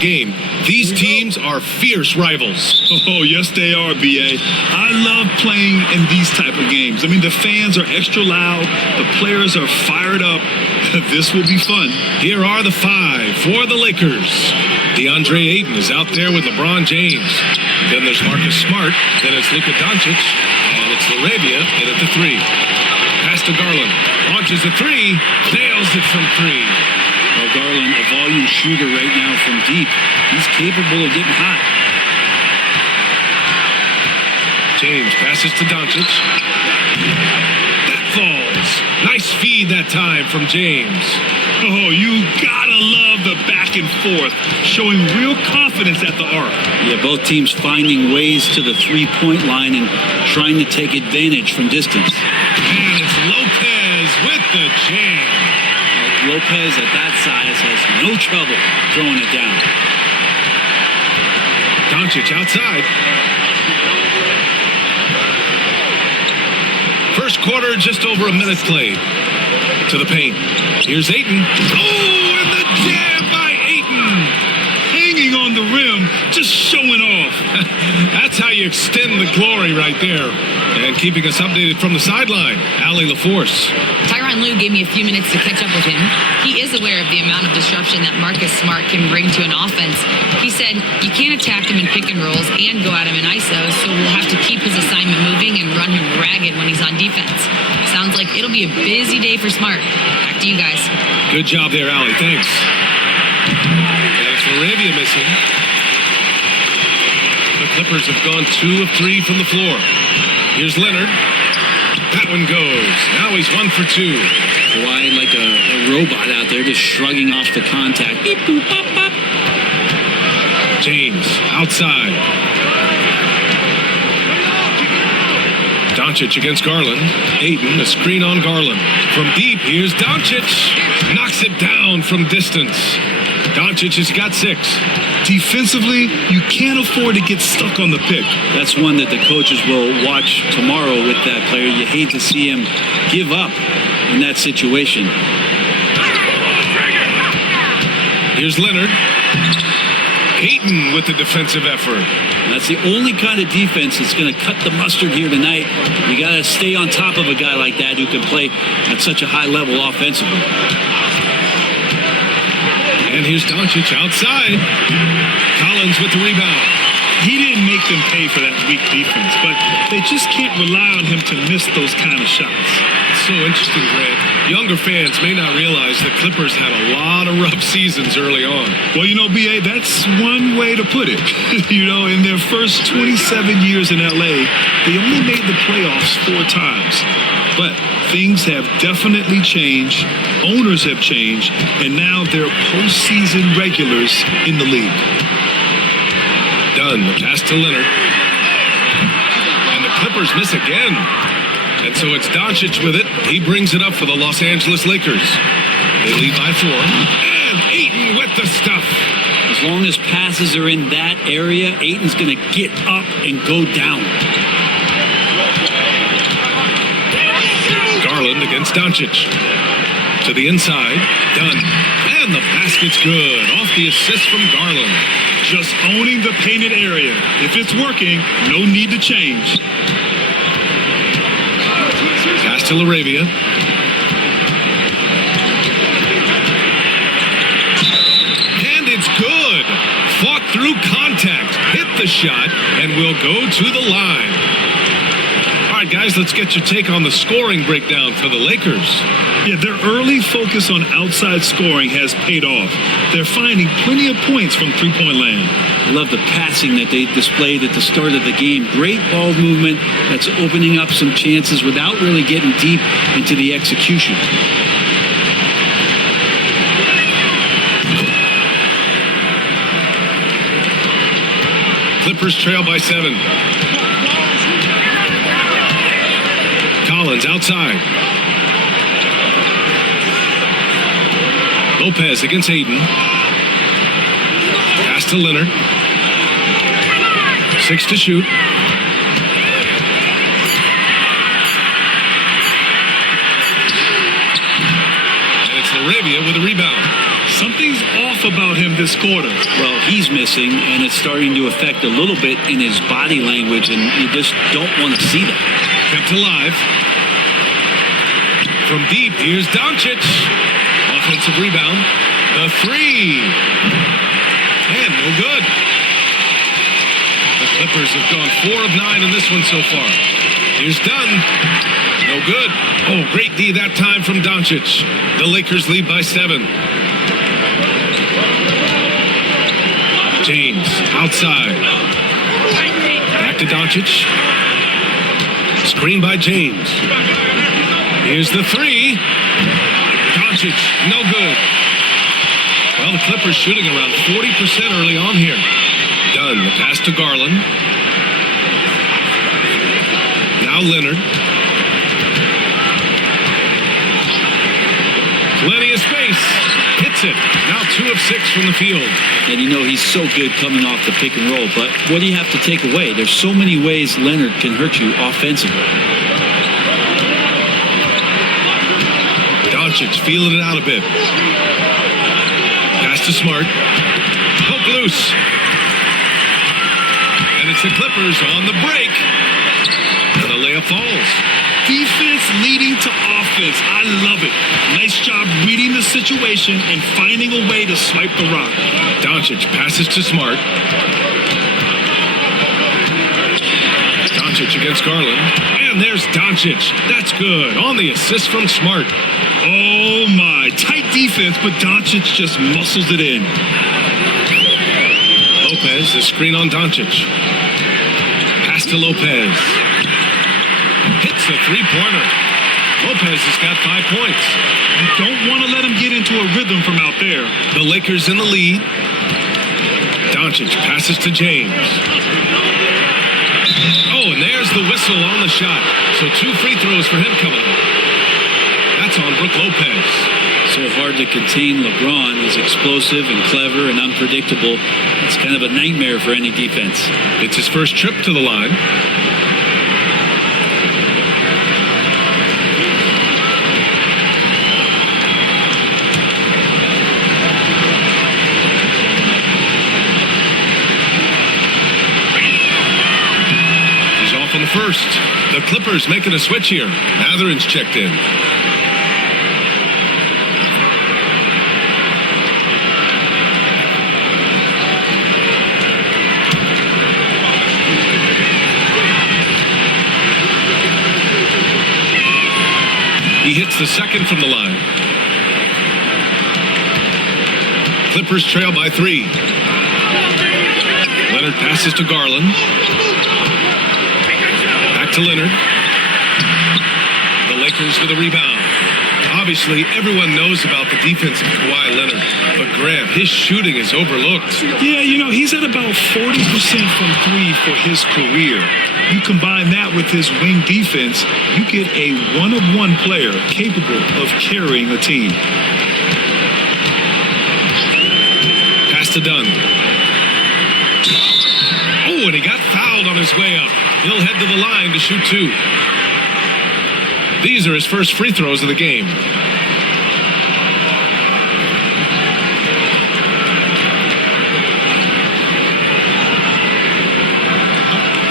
game. These teams are fierce rivals. Oh, yes, they are, B.A. I love playing in these type of games. I mean, the fans are extra loud. The players are fired up. This will be fun. Here are the five for the Lakers. DeAndre Ayton is out there with LeBron James. Then there's Marcus Smart. Then it's Luka Doncic. And it's Laravia in at the three. Pass to Garland. Launches a three. Nails it from three. Well, Garland, a volume shooter right now from deep. He's capable of getting hot. James passes to Doncic. That falls. Nice feed that time from James. Oh, you gotta love the back and forth, showing real confidence at the arc. Yeah, both teams finding ways to the three-point line and trying to take advantage from distance. And it's Lopez with the jam. Lopez at that size has no trouble throwing it down. Doncic outside. First quarter, just over a minute played. To the paint. Here's Ayton. Oh, and the jam by Ayton. Hanging on the rim, just showing off. That's how you extend the glory right there. And keeping us updated from the sideline, Allie LaForce. Tyronn Lue gave me a few minutes to catch up with him. He is aware of the amount of disruption that Marcus Smart can bring to an offense. He said, you can't attack him in pick and rolls and go at him in ISO, so we'll have to keep his assignment moving and run him ragged when he's on defense. Sounds like it'll be a busy day for Smart. Back to you guys. Good job there, Allie. Thanks. And it's Laravia missing. The Clippers have gone 2 of 3 from the floor. Here's Leonard. That one goes. Now he's 1 for 2. Kawhi like a robot out there, just shrugging off the contact. Beep, boop, pop, pop. James outside. Doncic against Garland. Ayton, a screen on Garland. From deep, here's Doncic. Knocks it down from distance. Doncic has got 6. Defensively, you can't afford to get stuck on the pick. That's one that the coaches will watch tomorrow with that player. You hate to see him give up in that situation. Here's Leonard. Ayton with the defensive effort. That's the only kind of defense that's going to cut the mustard here tonight. You got to stay on top of a guy like that who can play at such a high level offensively. And here's Doncic outside. Collins with the rebound. He didn't make them pay for that weak defense, but they just can't rely on him to miss those kind of shots. It's so interesting, Grant. Younger fans may not realize the Clippers had a lot of rough seasons early on. Well, you know, B.A., that's one way to put it. You know, in their first 27 years in L.A., they only made the playoffs 4 times. But things have definitely changed. Owners have changed. And now they're postseason regulars in the league. Dunn, the pass to Leonard. And the Clippers miss again. And so it's Doncic with it. He brings it up for the Los Angeles Lakers. They lead by 4. And Ayton with the stuff. As long as passes are in that area, Ayton's going to get up and go down. Garland against Doncic. To the inside. Dunn. And the basket's good. Off the assist from Garland. Just owning the painted area. If it's working, no need to change. Pass to Laravia. And it's good. Fought through contact. Hit the shot and will go to the line. All right, guys, let's get your take on the scoring breakdown for the Lakers. Yeah, their early focus on outside scoring has paid off. They're finding plenty of points from three-point land. I love the passing that they displayed at the start of the game. Great ball movement that's opening up some chances without really getting deep into the execution. Clippers trail by 7. Collins outside. Lopez against Ayton. Pass to Leonard. 6 to shoot. And it's Laravia with a rebound. Something's off about him this quarter. Well, he's missing, and it's starting to affect a little bit in his body language, and you just don't want to see that. Kept alive. From deep, here's Doncic. Offensive rebound. The three. And no good. The Clippers have gone 4 of 9 in this one so far. Here's Dunn. No good. Oh, great D that time from Doncic. The Lakers lead by 7. James outside. Back to Doncic. Screen by James. Here's the three. Doncic, no good. Well, the Clippers shooting around 40% early on here. Dunn, the pass to Garland. Now Leonard. Plenty of space. Hits it. Now 2 of 6 from the field. And you know he's so good coming off the pick and roll, but what do you have to take away? There's so many ways Leonard can hurt you offensively. Doncic feeling it out a bit. Pass to Smart. Poke loose. And it's the Clippers on the break. And the layup falls. Defense leading to offense. I love it. Nice job reading the situation and finding a way to swipe the rock. Doncic passes to Smart. Doncic against Garland. And there's Doncic. That's good. On the assist from Smart. Oh my. Tight defense, but Doncic just muscles it in. Lopez, the screen on Doncic. Pass to Lopez. Hits the three-pointer. Lopez has got 5 points. You don't want to let him get into a rhythm from out there. The Lakers in the lead. Doncic passes to James. Oh, and there's the whistle on the shot. So 2 free throws for him coming up. That's on Brook Lopez. So hard to contain LeBron. He's explosive and clever and unpredictable. It's kind of a nightmare for any defense. It's his first trip to the line. He's off on the first. The Clippers making a switch here. Matherin's checked in. He hits the second from the line. Clippers trail by 3. Leonard passes to Garland. Back to Leonard. The Lakers with a rebound. Obviously, everyone knows about the defense of Kawhi Leonard, but Grant, his shooting is overlooked. Yeah, you know, he's at about 40% from 3 for his career. You combine that with his wing defense, you get a one-of-one player capable of carrying a team. Pass to Dunn. Oh, and he got fouled on his way up. He'll head to the line to shoot 2. These are his first free throws of the game.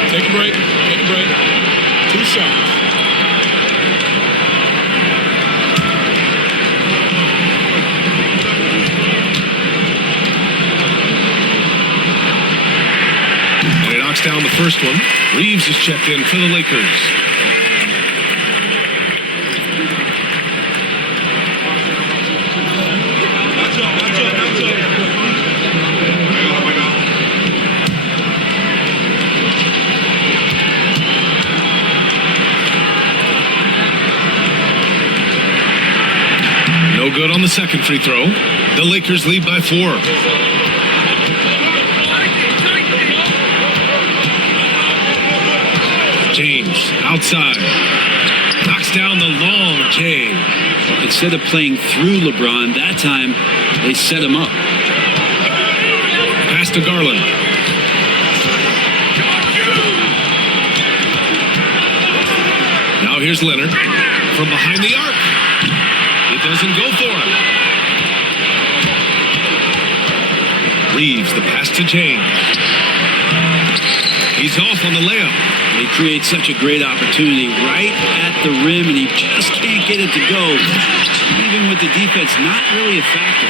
Take a break. Take a break. 2 shots. And he knocks down the first one. Reeves is checked in for the Lakers. No good on the second free throw. The Lakers lead by 4. James outside. Knocks down the long J. Instead of playing through LeBron, that time they set him up. Pass to Garland. Now here's Leonard from behind the arc. It doesn't go for him. Reeves, the pass to James. He's off on the layup. He creates such a great opportunity right at the rim, and he just can't get it to go. Even with the defense, not really a factor.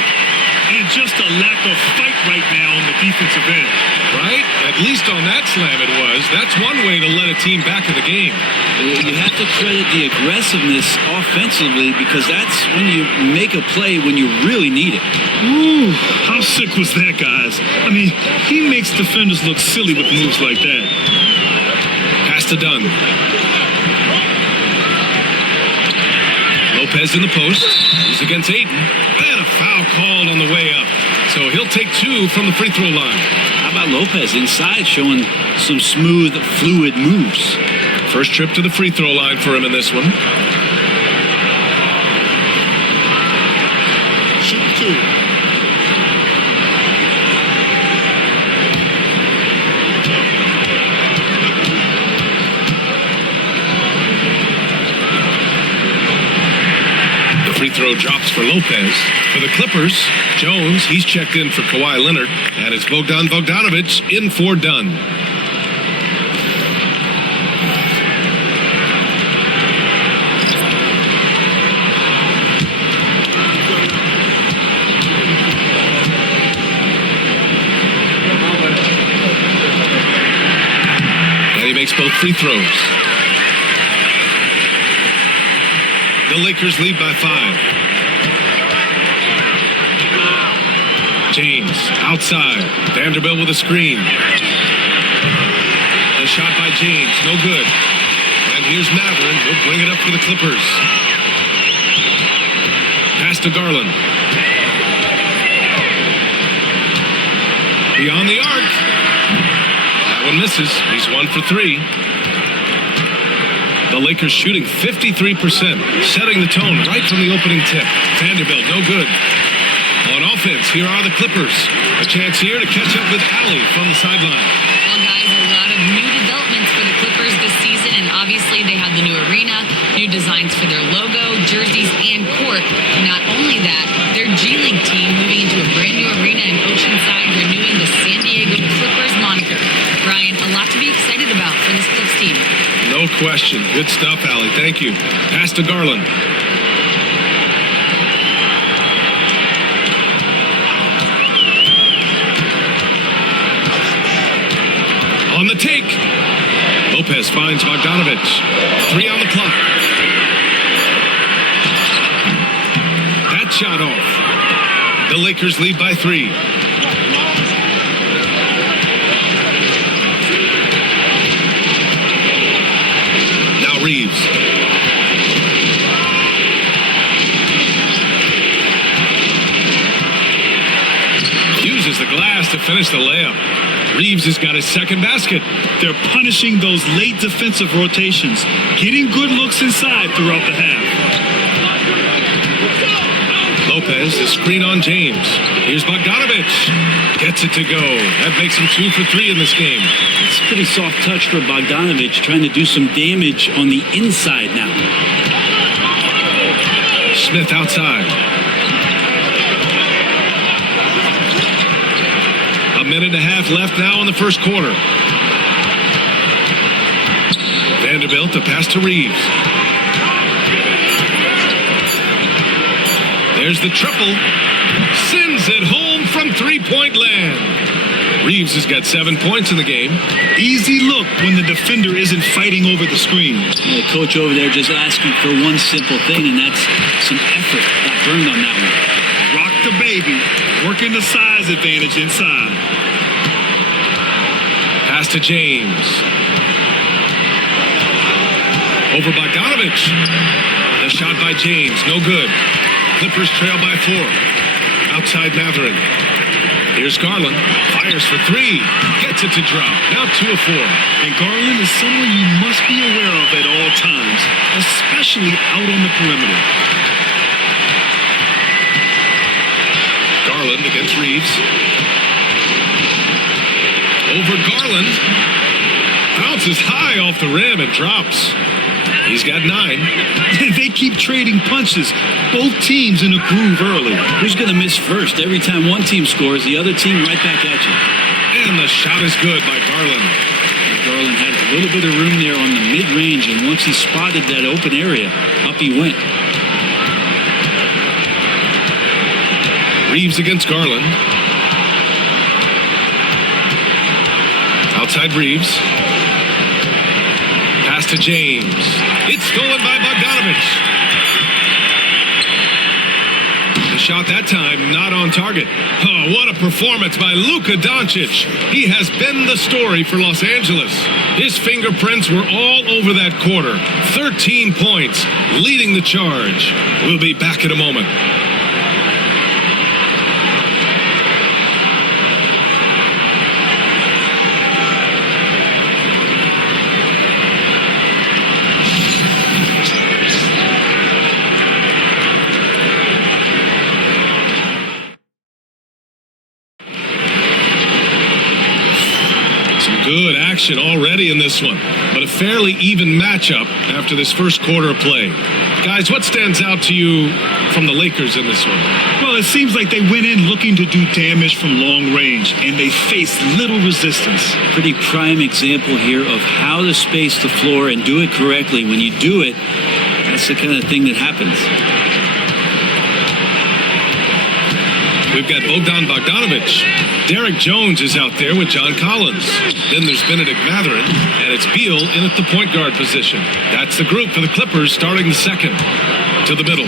And just a lack of fight right now on the defensive end. Right? At least on that slam it was. That's one way to let a team back in the game. You have to credit the aggressiveness offensively, because that's when you make a play when you really need it. Ooh, how sick was that, guys? I mean, he makes defenders look silly with moves like that. Pass to Dunn. Lopez in the post. He's against Ayton. And a foul called on the way up. So he'll take 2 from the free throw line. How about Lopez inside showing some smooth, fluid moves? First trip to the free throw line for him in this one. Shoot 2. Free throw drops for Lopez. For the Clippers, Jones, he's checked in for Kawhi Leonard. And it's Bogdan Bogdanović in for Dunn. And he makes both free throws. The Lakers lead by 5. James outside. Vanderbilt with a screen. A shot by James, no good. And here's Matherin. He'll bring it up for the Clippers. Pass to Garland. Beyond the arc. That one misses. He's 1 for 3. The Lakers shooting 53%, setting the tone right from the opening tip. Vanderbilt, no good. On offense, here are the Clippers. A chance here to catch up with Allie from the sideline. Well, guys, a lot of new developments for the Clippers this season, and obviously they have the new arena, new designs for their logo, jerseys, and court. Not only that, their G League team moving into a brand new arena in Oceanside, renewing the San Diego Clippers moniker. Brian, a lot to be excited about for this Clips team. No question. Good stuff, Allie. Thank you. Pass to Garland. On the take. Lopez finds Bogdanović. 3 on the clock. That shot off. The Lakers lead by 3. Reeves. Uses the glass to finish the layup. Reeves has got his second basket. They're punishing those late defensive rotations, getting good looks inside throughout the half. Lopez, the screen on James. Here's Bogdanović. Gets it to go. That makes him 2 for 3 in this game. It's a pretty soft touch for Bogdanović, trying to do some damage on the inside now. Smith outside. A minute and a half left now in the first quarter. Vanderbilt, the pass to Reeves. There's the triple. Sends it home from three-point land. Reeves has got 7 points in the game. Easy look when the defender isn't fighting over the screen. The coach over there just asking for one simple thing, and that's some effort. Got burned on that one. Rock the baby. Working the size advantage inside. Pass to James. Over Bogdanović. The shot by James. No good. Clippers trail by 4. Outside Matherin. Here's Garland. Fires for 3. Gets it to drop. Now 2 of 4. And Garland is someone you must be aware of at all times, especially out on the perimeter. Garland against Reeves. Over Garland. Bounces high off the rim and drops. He's got 9. They keep trading punches. Both teams in a groove early. Who's going to miss first? Every time one team scores, the other team right back at you. And the shot is good by Garland. Garland had a little bit of room there on the mid-range, and once he spotted that open area, up he went. Reeves against Garland. Outside Reeves. Pass to James. It's stolen by Bogdanovich. The shot that time not on target. Oh, what a performance by Luka Doncic. He has been the story for Los Angeles. His fingerprints were all over that quarter. 13 points, leading the charge. We'll be back in a moment. Good action already in this one, but a fairly even matchup after this first quarter of play. Guys, what stands out to you from the Lakers in this one? Well, it seems like they went in looking to do damage from long range, and they faced little resistance. Pretty prime example here of how to space the floor and do it correctly. When you do it, that's the kind of thing that happens. We've got Bogdanovich. Derek Jones is out there with John Collins. Then there's Benedict Mathurin, and it's Beal in at the point guard position. That's the group for the Clippers starting the second. To the middle.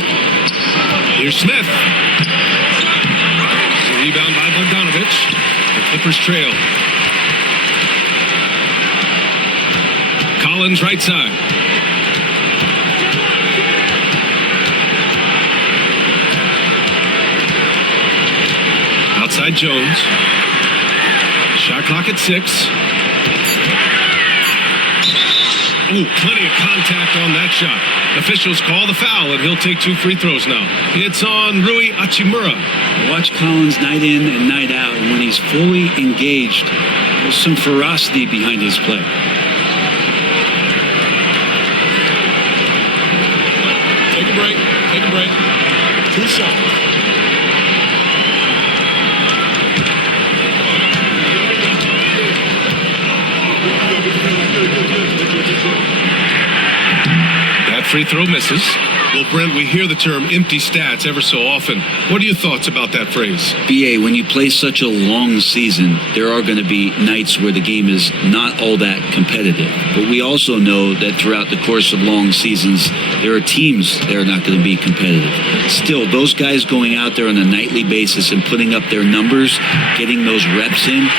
Here's Smith. The rebound by Bogdanovich. The Clippers trail. Collins right side. Outside Jones. Shot clock at 6. Oh, plenty of contact on that shot. Officials call the foul, and he'll take 2 free throws now. It's on Rui Hachimura. Watch Collins night in and night out, and when he's fully engaged, there's some ferocity behind his play. Take a break. Take a break. 2 shots. That free throw misses. Well, Brent, we hear the term empty stats ever so often. What are your thoughts about that phrase? BA, when you play such a long season, there are going to be nights where the game is not all that competitive. But we also know that throughout the course of long seasons, there are teams that are not going to be competitive. Still, those guys going out there on a nightly basis and putting up their numbers, getting those reps in,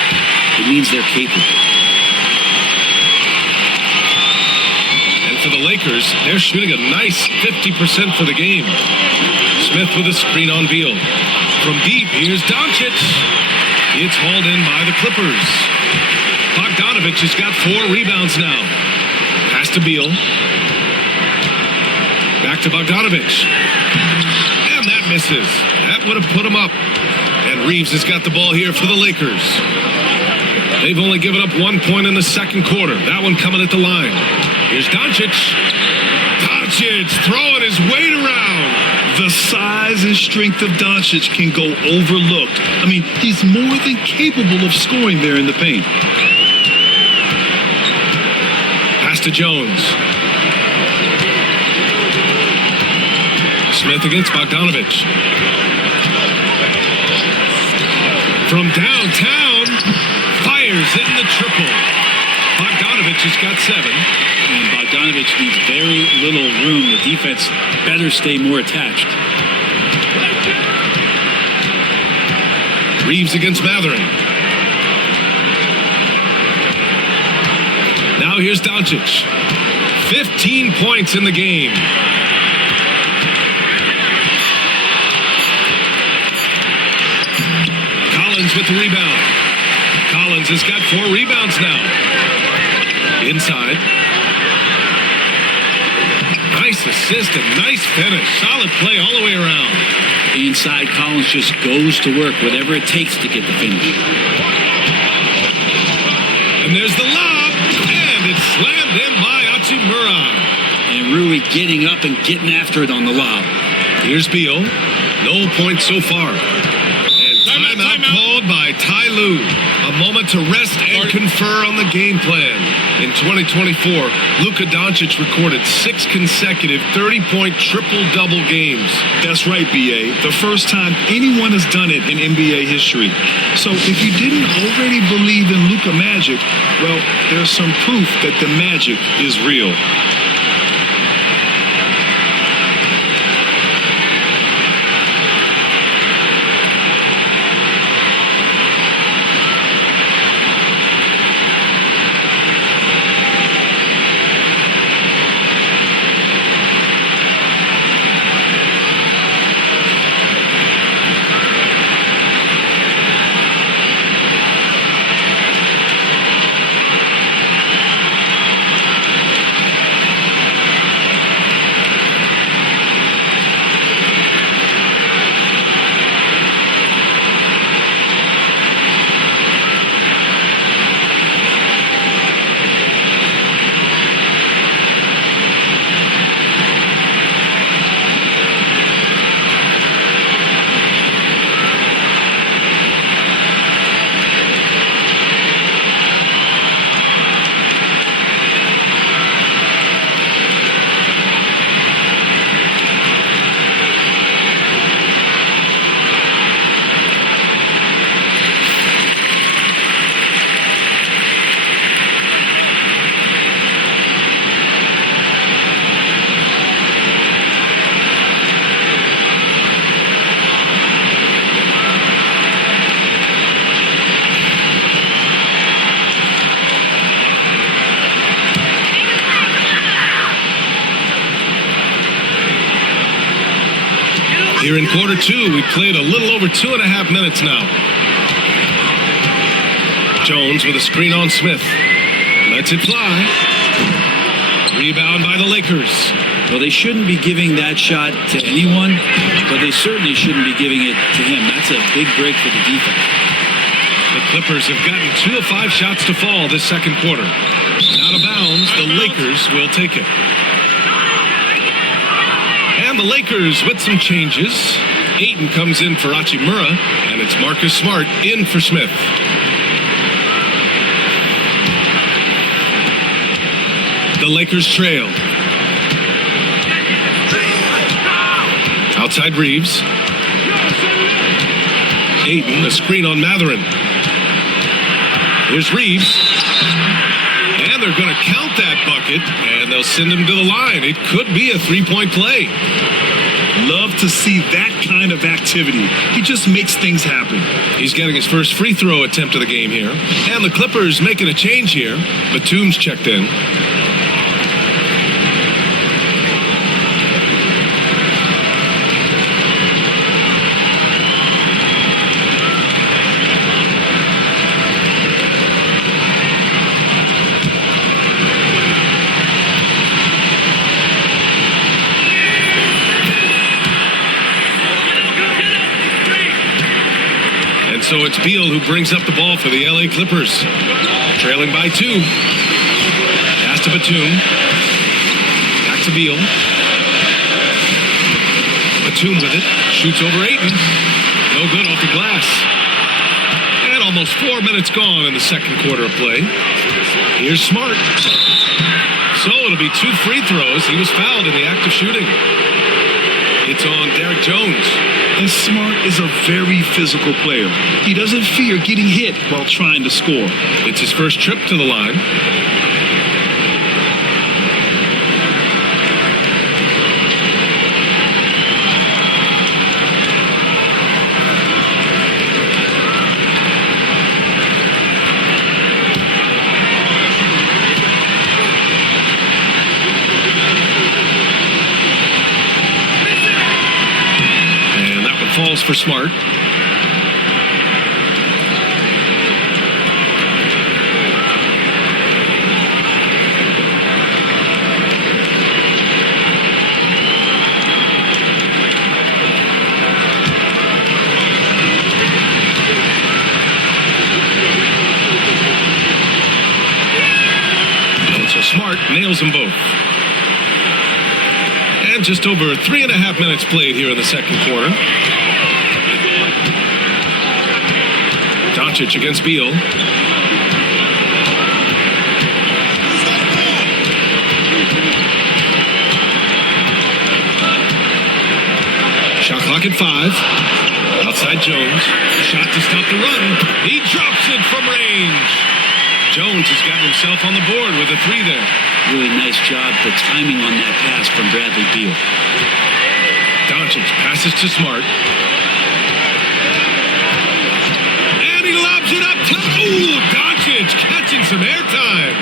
it means they're capable. For the Lakers, they're shooting a nice 50% for the game. Smith with a screen on Beal. From deep, here's Doncic. It's hauled in by the Clippers. Bogdanovich has got 4 rebounds now. Pass to Beal. Back to Bogdanovich. And that misses. That would have put him up. And Reeves has got the ball here for the Lakers. They've only given up 1 point in the second quarter. That one coming at the line. Here's Doncic. Doncic throwing his weight around. The size and strength of Doncic can go overlooked. I mean, he's more than capable of scoring there in the paint. Pass to Jones. Smith against Bogdanovich. From downtown, fires in the triple. Bogdanovich has got 7. And Bogdanovich needs very little room. The defense better stay more attached. Reeves against Mathurin. Now here's Doncic. 15 points in the game. Collins with the rebound. Collins has got 4 rebounds now. Inside. Nice assist and nice finish. Solid play all the way around. Inside, Collins just goes to work, whatever it takes to get the finish. And there's the lob, and it's slammed in by Hachimura. And and really getting up and getting after it on the lob. Here's Beal. No points so far. And timeout called by Ty Lue. A moment to rest and confer on the game plan. In 2024, Luka Doncic recorded 6 consecutive 30-point triple-double games. That's right, B.A. The first time anyone has done it in NBA history. So if you didn't already believe in Luka Magic, well, there's some proof that the magic is real. Here in quarter two, we played a little over 2.5 minutes now. Jones with a screen on Smith. Lets it fly. Rebound by the Lakers. Well, they shouldn't be giving that shot to anyone, but they certainly shouldn't be giving it to him. That's a big break for the defense. The Clippers have gotten 2 of 5 shots to fall this second quarter. Out of bounds, the Lakers will take it. And the Lakers with some changes. Ayton comes in for Hachimura, and it's Marcus Smart in for Smith. The Lakers trail. Outside Reeves. Ayton, a screen on Matherin. Here's Reeves. And they're going to count that bucket, and they'll send him to the line. It could be a 3-point play. Love to see that kind of activity. He just makes things happen. He's getting his first free throw attempt of the game here. And the Clippers making a change here. Batum's checked in. So it's Beal who brings up the ball for the LA Clippers. Trailing by 2. Pass to Batum. Back to Beal. Batum with it. Shoots over Ayton. No good off the glass. And almost 4 minutes gone in the second quarter of play. Here's Smart. So it'll be 2 free throws. He was fouled in the act of shooting. It's on Derek Jones. And Smart is a very physical player. He doesn't fear getting hit while trying to score. It's his first trip to the line. Falls for Smart. And so Smart nails them both. And just over 3.5 minutes played here in the second quarter. Doncic against Beal. Shot clock at 5. Outside Jones. Shot to stop the run. He drops it from range. Jones has got himself on the board with a 3 there. Really nice job, the timing on that pass from Bradley Beal. Doncic passes to Smart. And he lobs it up top. Ooh, Doncic catching some airtime.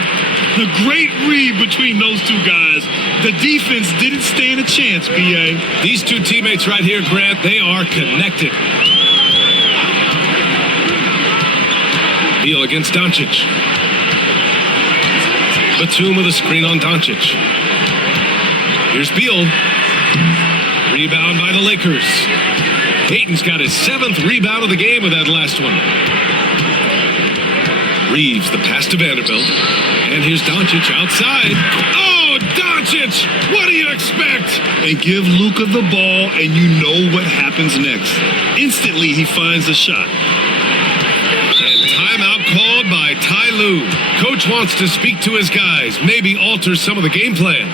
A great read between those two guys. The defense didn't stand a chance, B.A. These two teammates right here, Grant, they are connected. Beal against Doncic. Batum with a screen on Doncic. Here's Beal. Rebound by the Lakers. Payton's got his 7th rebound of the game with that last one. Reeves, the pass to Vanderbilt. And here's Doncic outside. Oh, Doncic! What do you expect? And give Luka the ball, and you know what happens next. Instantly, he finds a shot. And timeout called by Ty Lue. Coach wants to speak to his guys, maybe alter some of the game plan.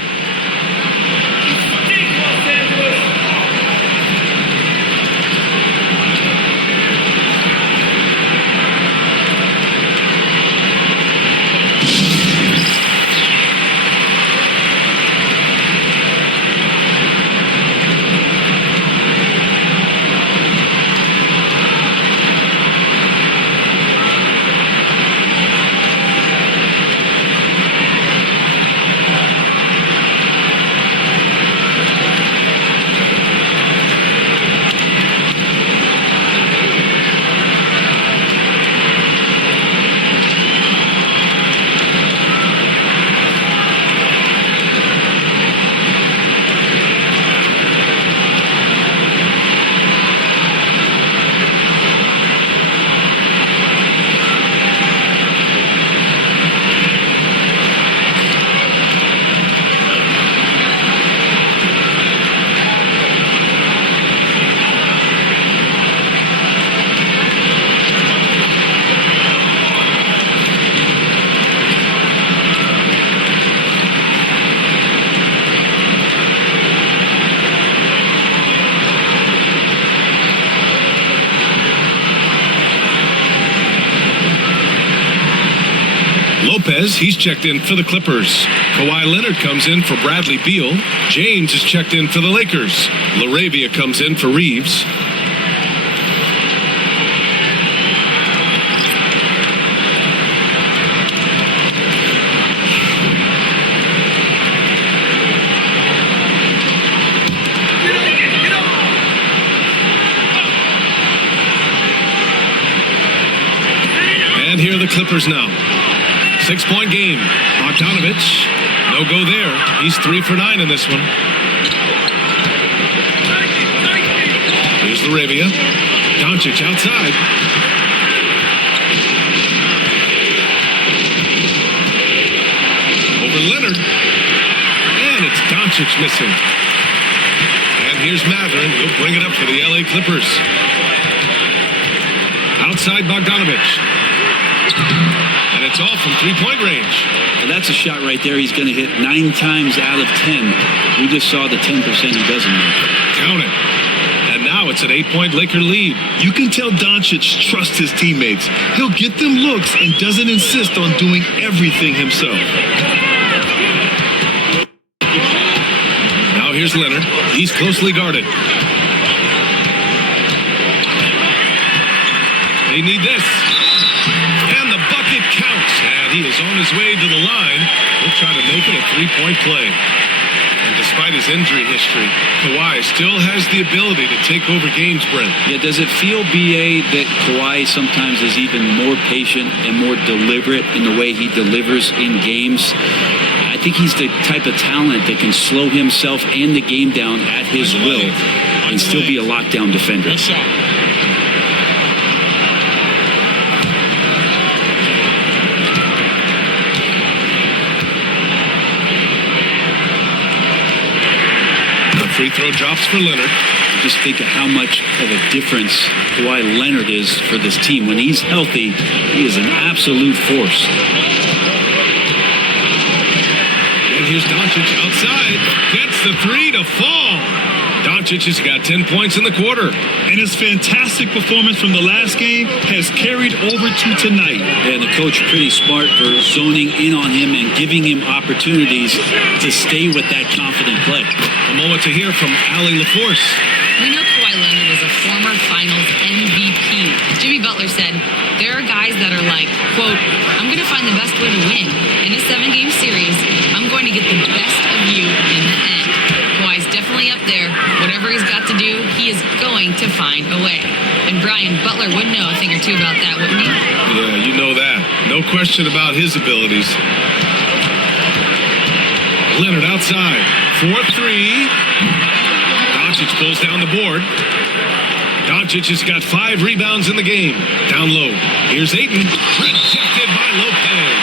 He's checked in for the Clippers. Kawhi Leonard comes in for Bradley Beal. James is checked in for the Lakers. LaRavia comes in for Reeves. And here are the Clippers now. 6-point game. Bogdanovich. No go there. He's 3 for 9 in this one. Here's LaRavia. Doncic outside. Over Leonard. And it's Doncic missing. And here's Matherin. He'll bring it up for the LA Clippers. Outside Bogdanovich. And it's all from 3-point range. Well, that's a shot right there. He's going to hit 9 times out of 10. We just saw the 10% he doesn't make. Count it. And now it's an 8-point Laker lead. You can tell Doncic trusts his teammates. He'll get them looks and doesn't insist on doing everything himself. Now here's Leonard. He's closely guarded. They need this. And the bucket counts. And he is on his way to the line. He'll try to make it a 3-point play. And despite his injury history, Kawhi still has the ability to take over games, Brent. Yeah, does it feel, B.A., that Kawhi sometimes is even more patient and more deliberate in the way he delivers in games? I think he's the type of talent that can slow himself and the game down at his will and still be a lockdown defender. Good shot. Free throw drops for Leonard. Just think of how much of a difference Kawhi Leonard is for this team. When he's healthy, he is an absolute force. And here's Doncic outside. Gets the three to fall. Doncic has got 10 points in the quarter. And his fantastic performance from the last game has carried over to tonight. And the coach pretty smart for zoning in on him and giving him opportunities to stay with that confident play. A moment to hear from Allie LaForce. We know Kawhi Leonard is a former Finals MVP. Jimmy Butler said, there are guys that are like, quote, I'm going to find the best way to win. In a 7-game series, I'm going to get the best of you in the end. Kawhi's definitely up there. Whatever he's got to do, he is going to find a way. And Brian Butler would know a thing or two about that, wouldn't he? Yeah, you know that. No question about his abilities. Leonard outside. 4-3. Doncic pulls down the board. Doncic has got 5 rebounds in the game. Down low. Here's Ayton. Rejected by Lopez.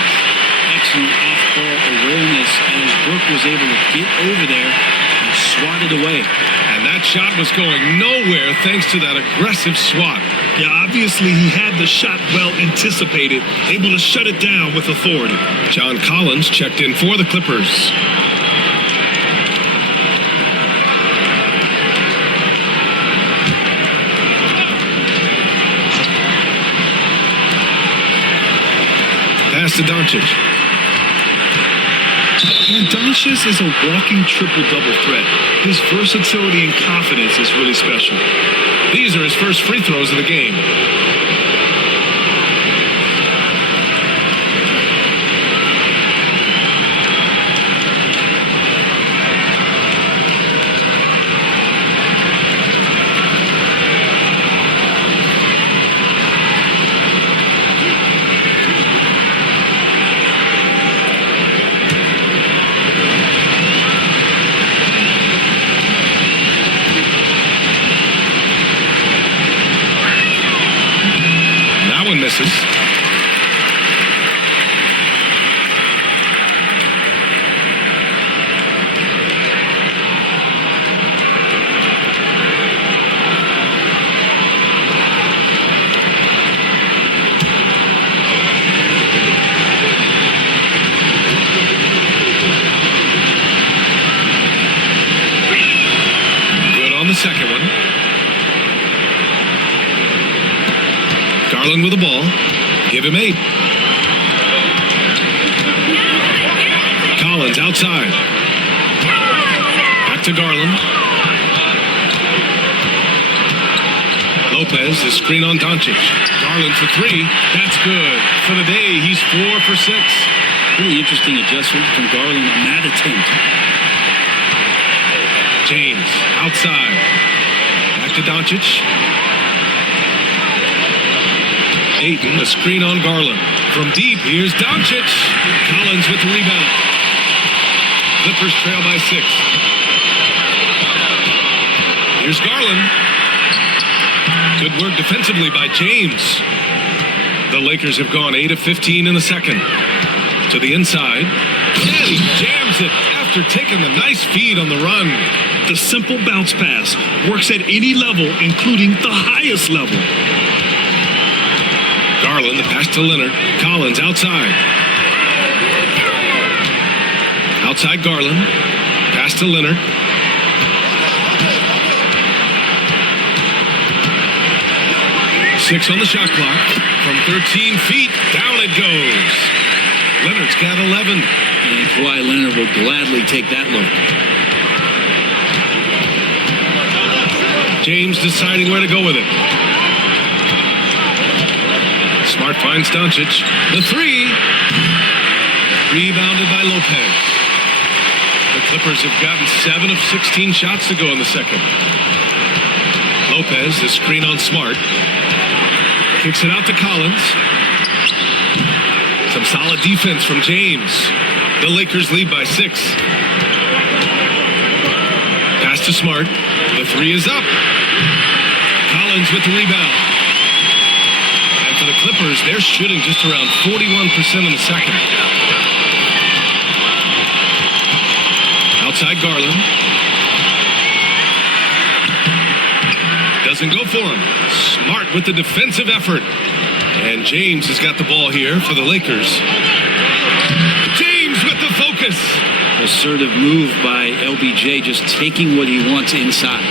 Excellent off-ball awareness as Brooke was able to get over there and swat it away. And that shot was going nowhere thanks to that aggressive swat. Yeah, obviously he had the shot well anticipated, able to shut it down with authority. John Collins checked in for the Clippers. Pass to Doncic. And Doncic is a walking triple-double threat. His versatility and confidence is really special. These are his first free throws of the game. Misses. Good on the second one. Garland with the ball. Give him 8. Collins outside. Back to Garland. Lopez, the screen on Doncic. Garland for 3. That's good. For the day, he's 4 for 6. Really interesting adjustment from Garland on that attempt. James outside. Back to Doncic. Ayton, a screen on Garland. From deep, here's Doncic. Collins with the rebound. Clippers trail by 6. Here's Garland. Good work defensively by James. The Lakers have gone 8 of 15 in the second. To the inside. And he jams it after taking the nice feed on the run. The simple bounce pass works at any level, including the highest level. Garland, the pass to Leonard. Collins outside. Outside Garland. Pass to Leonard. Six on the shot clock. From 13 feet, down it goes. Leonard's got 11. And Kawhi Leonard will gladly take that look. James deciding where to go with it. Smart finds Doncic. The 3. Rebounded by Lopez. The Clippers have gotten 7 of 16 shots to go in the second. Lopez, the screen on Smart. Kicks it out to Collins. Some solid defense from James. The Lakers lead by 6. Pass to Smart. The 3 is up. Collins with the rebound. And for the Clippers, they're shooting just around 41% in the second. Outside Garland. and go for him. Smart with the defensive effort. And James has got the ball here for the Lakers. James with the focus. Assertive move by LBJ, just taking what he wants inside.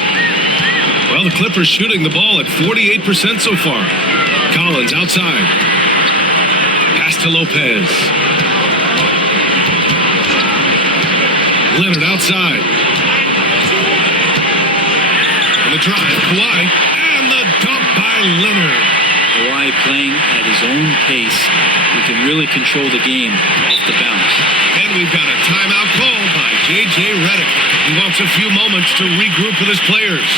Well, the Clippers shooting the ball at 48% so far. Collins outside. Pass to Lopez. Leonard outside. And the drive, Kawhi. And the dunk by Leonard. Kawhi playing at his own pace. He can really control the game off the bounce. And we've got a timeout call by J.J. Redick. He wants a few moments to regroup with his players.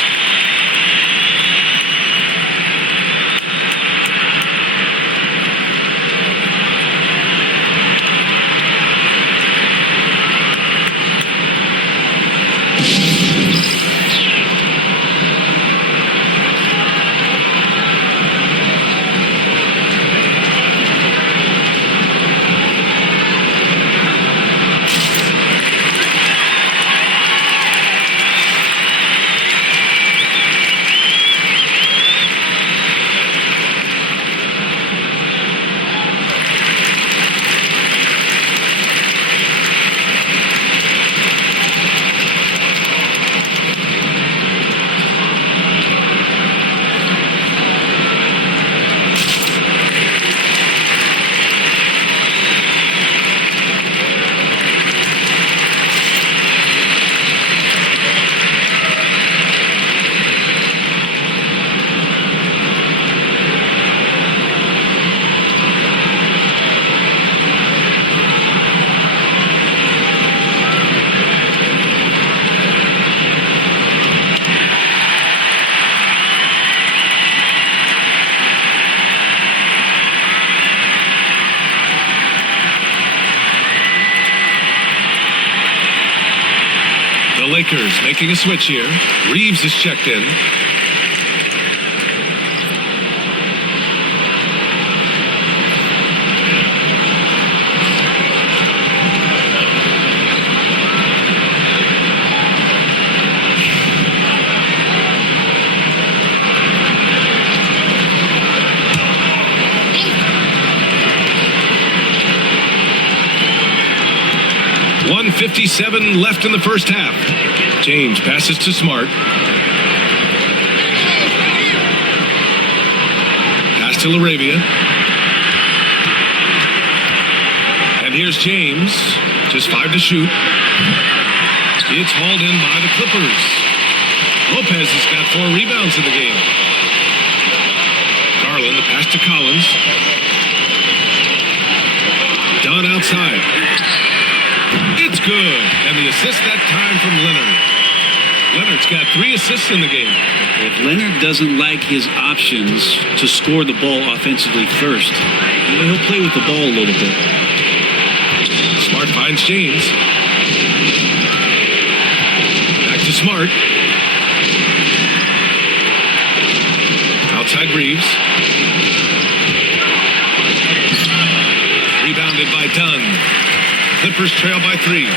The Lakers making a switch here. Reeves is checked in. .157 left in the first half. James passes to Smart. Pass to Laravia. And here's James. Just 5 to shoot. It's hauled in by the Clippers. Lopez has got 4 rebounds in the game. Garland, the pass to Collins. Dunn outside. It's good. And the assist that time from Leonard. Leonard's got 3 assists in the game. If Leonard doesn't like his options to score the ball offensively first, he'll play with the ball a little bit. Smart finds James. Back to Smart. Outside Reeves. Rebounded by Dunn. Clippers trail by 3.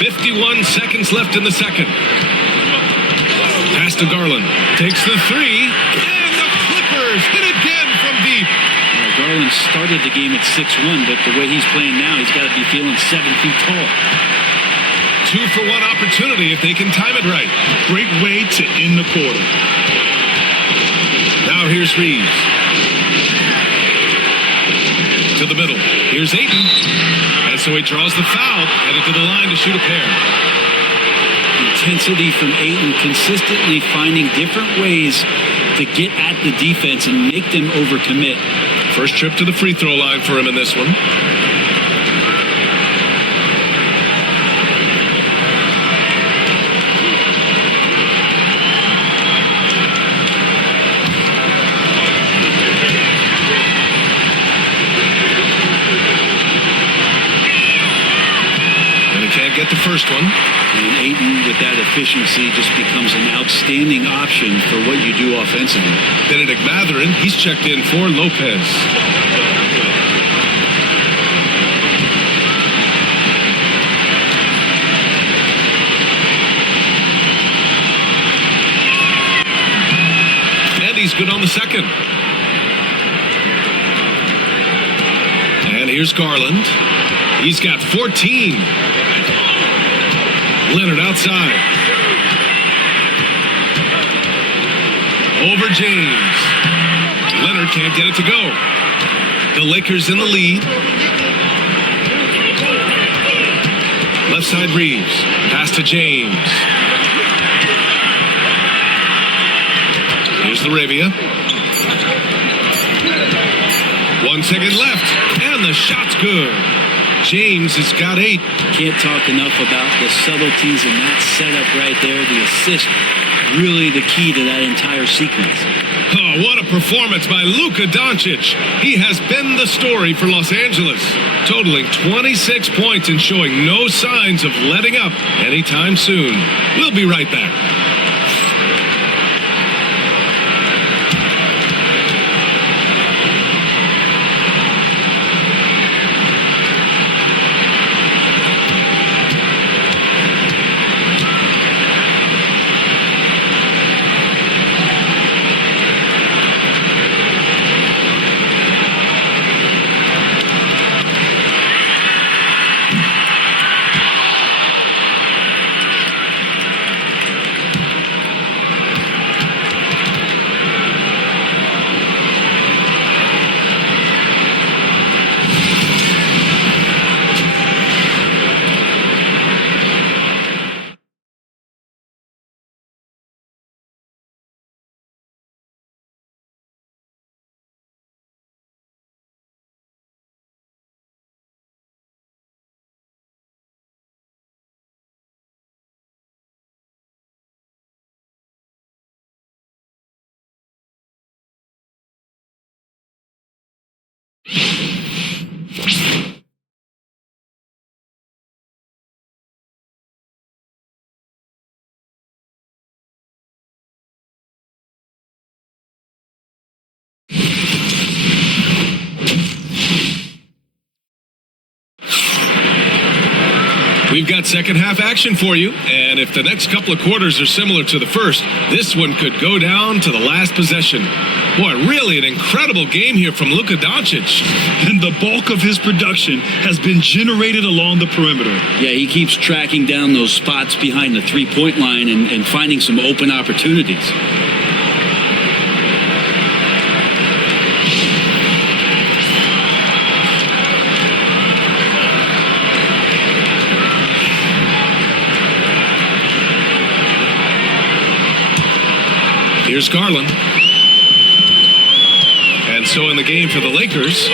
51 seconds left in the second. Pass to Garland. Takes the 3. And the Clippers hit again from deep. Garland started the game at 6'1", but the way he's playing now, he's got to be feeling 7 feet tall. 2-for-1 opportunity if they can time it right. Great way to end the quarter. Now here's Reeves. To the middle. Here's Ayton. And so he draws the foul. Headed to the line to shoot a pair. Intensity from Ayton, consistently finding different ways to get at the defense and make them overcommit. First trip to the free throw line for him in this one. Get the first one. And Ayton, with that efficiency, just becomes an outstanding option for what you do offensively. Benedict Mathurin, he's checked in for Lopez. He's good on the second. And here's Garland. He's got 14. Leonard outside. Over James. Leonard can't get it to go. The Lakers in the lead. Left side Reeves. Pass to James. Here's Laravia. 1 second left. And the shot's good. James has got 8. Can't talk enough about the subtleties in that setup right there. The assist, really the key to that entire sequence. Oh, what a performance by Luka Doncic. He has been the story for Los Angeles, totaling 26 points and showing no signs of letting up anytime soon. We'll be right back. We've got second half action for you, and if the next couple of quarters are similar to the first, this one could go down to the last possession. Boy, really an incredible game here from Luka Doncic. And the bulk of his production has been generated along the perimeter. Yeah, he keeps tracking down those spots behind the three-point line and finding some open opportunities. Here's Garland. And so in the game for the Lakers,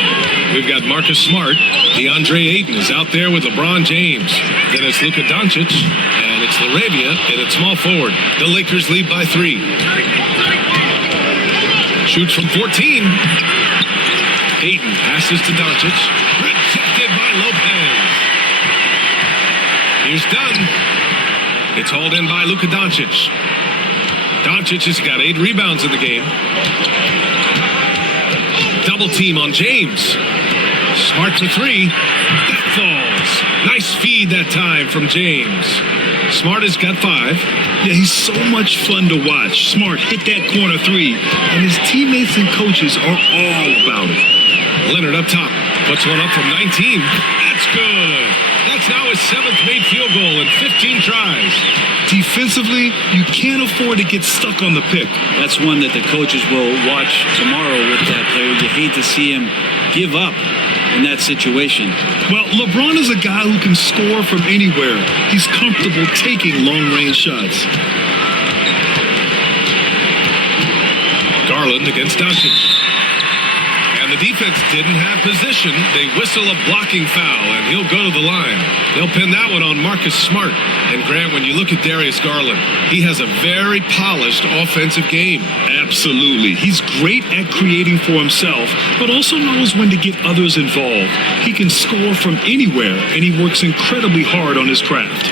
we've got Marcus Smart. DeAndre Ayton is out there with LeBron James. Then it's Luka Doncic, and it's Laravia, and it's small forward. The Lakers lead by 3. Shoots from 14. Ayton passes to Doncic. Rejected by Lopez. Here's Dunn. It's hauled in by Luka Doncic. Doncic has got 8 rebounds in the game. Double team on James. Smart for 3. That falls. Nice feed that time from James. Smart has got 5. Yeah, he's so much fun to watch. Smart hit that corner 3, and his teammates and coaches are all about it. Leonard up top. Puts one up from 19. That's good. That's now his 7th made field goal in 15 tries. Defensively, you can't afford to get stuck on the pick. That's one that the coaches will watch tomorrow with that player. You hate to see him give up in that situation. Well, LeBron is a guy who can score from anywhere. He's comfortable taking long-range shots. Garland against Doncic. And the defense didn't have position. They whistle a blocking foul, and he'll go to the line. They'll pin that one on Marcus Smart. And Grant, when you look at Darius Garland, he has a very polished offensive game. Absolutely. He's great at creating for himself, but also knows when to get others involved. He can score from anywhere, and he works incredibly hard on his craft.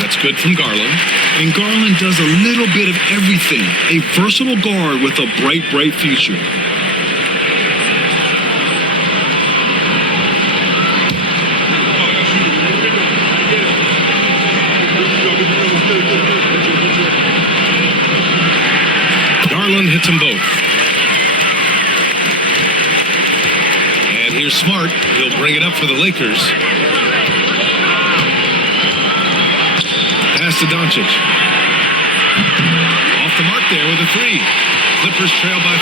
That's good from Garland. And Garland does a little bit of everything. A versatile guard with a bright, bright future. Garland hits them both. And here's Smart. He'll bring it up for the Lakers. Pass to Doncic. Off the mark there with a three. Clippers trail by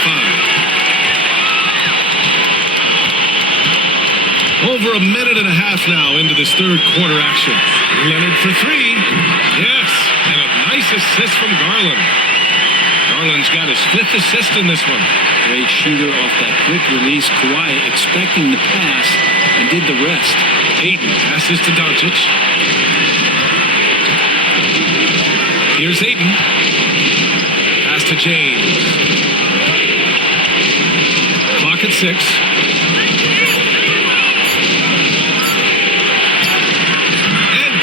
5. Over a minute and a half now into this third quarter action. Leonard for three. Yes, and a nice assist from Garland. Garland's got his 5th assist in this one. Great shooter off that quick release. Kawhi expecting the pass and did the rest. Ayton passes to Doncic. Here's Ayton. Pass to James. Clock at 6.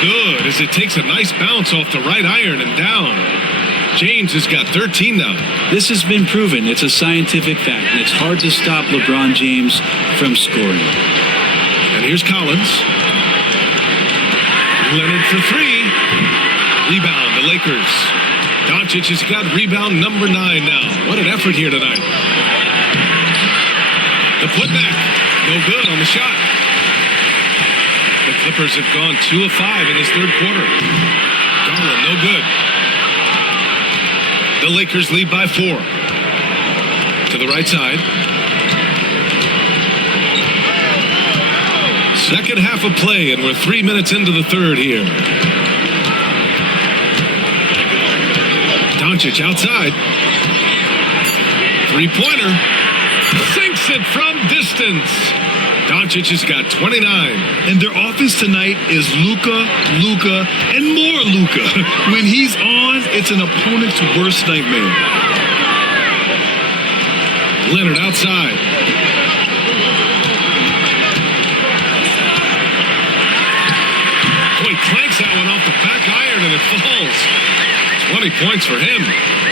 Good, as it takes a nice bounce off the right iron and down. James has got 13 now. This has been proven. It's a scientific fact, and it's hard to stop LeBron James from scoring. And here's Collins. Leonard for three. Rebound, the Lakers. Doncic has got rebound number 9 now. What an effort here tonight. The putback, no good on the shot. The Clippers have gone 2 of 5 in this third quarter. Garland, no good. The Lakers lead by 4. To the right side. Second half of play, and we're 3 minutes into the third here. Doncic outside. Three-pointer. Sinks it from distance. Doncic has got 29. And their offense tonight is Luka, and more Luka. When he's on, it's an opponent's worst nightmare. Leonard outside. Boy, clanks that one off the back iron and it falls. 20 points for him.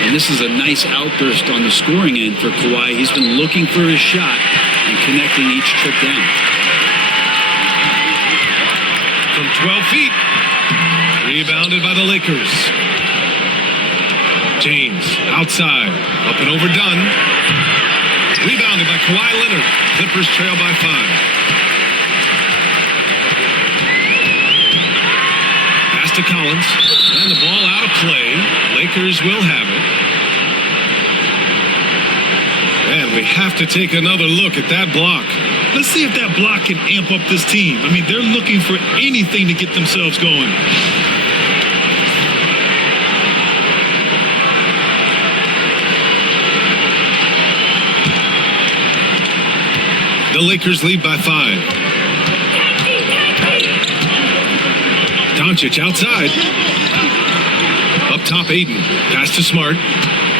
And this is a nice outburst on the scoring end for Kawhi. He's been looking for his shot and connecting each trip down. From 12 feet. Rebounded by the Lakers. James outside. Up and overdone. Rebounded by Kawhi Leonard. Clippers trail by 5. Pass to Collins. And the ball out of play. Lakers will have it. And we have to take another look at that block. Let's see if that block can amp up this team. I mean, they're looking for anything to get themselves going. The Lakers lead by 5. Doncic outside. Up top, Ayton. Pass to Smart.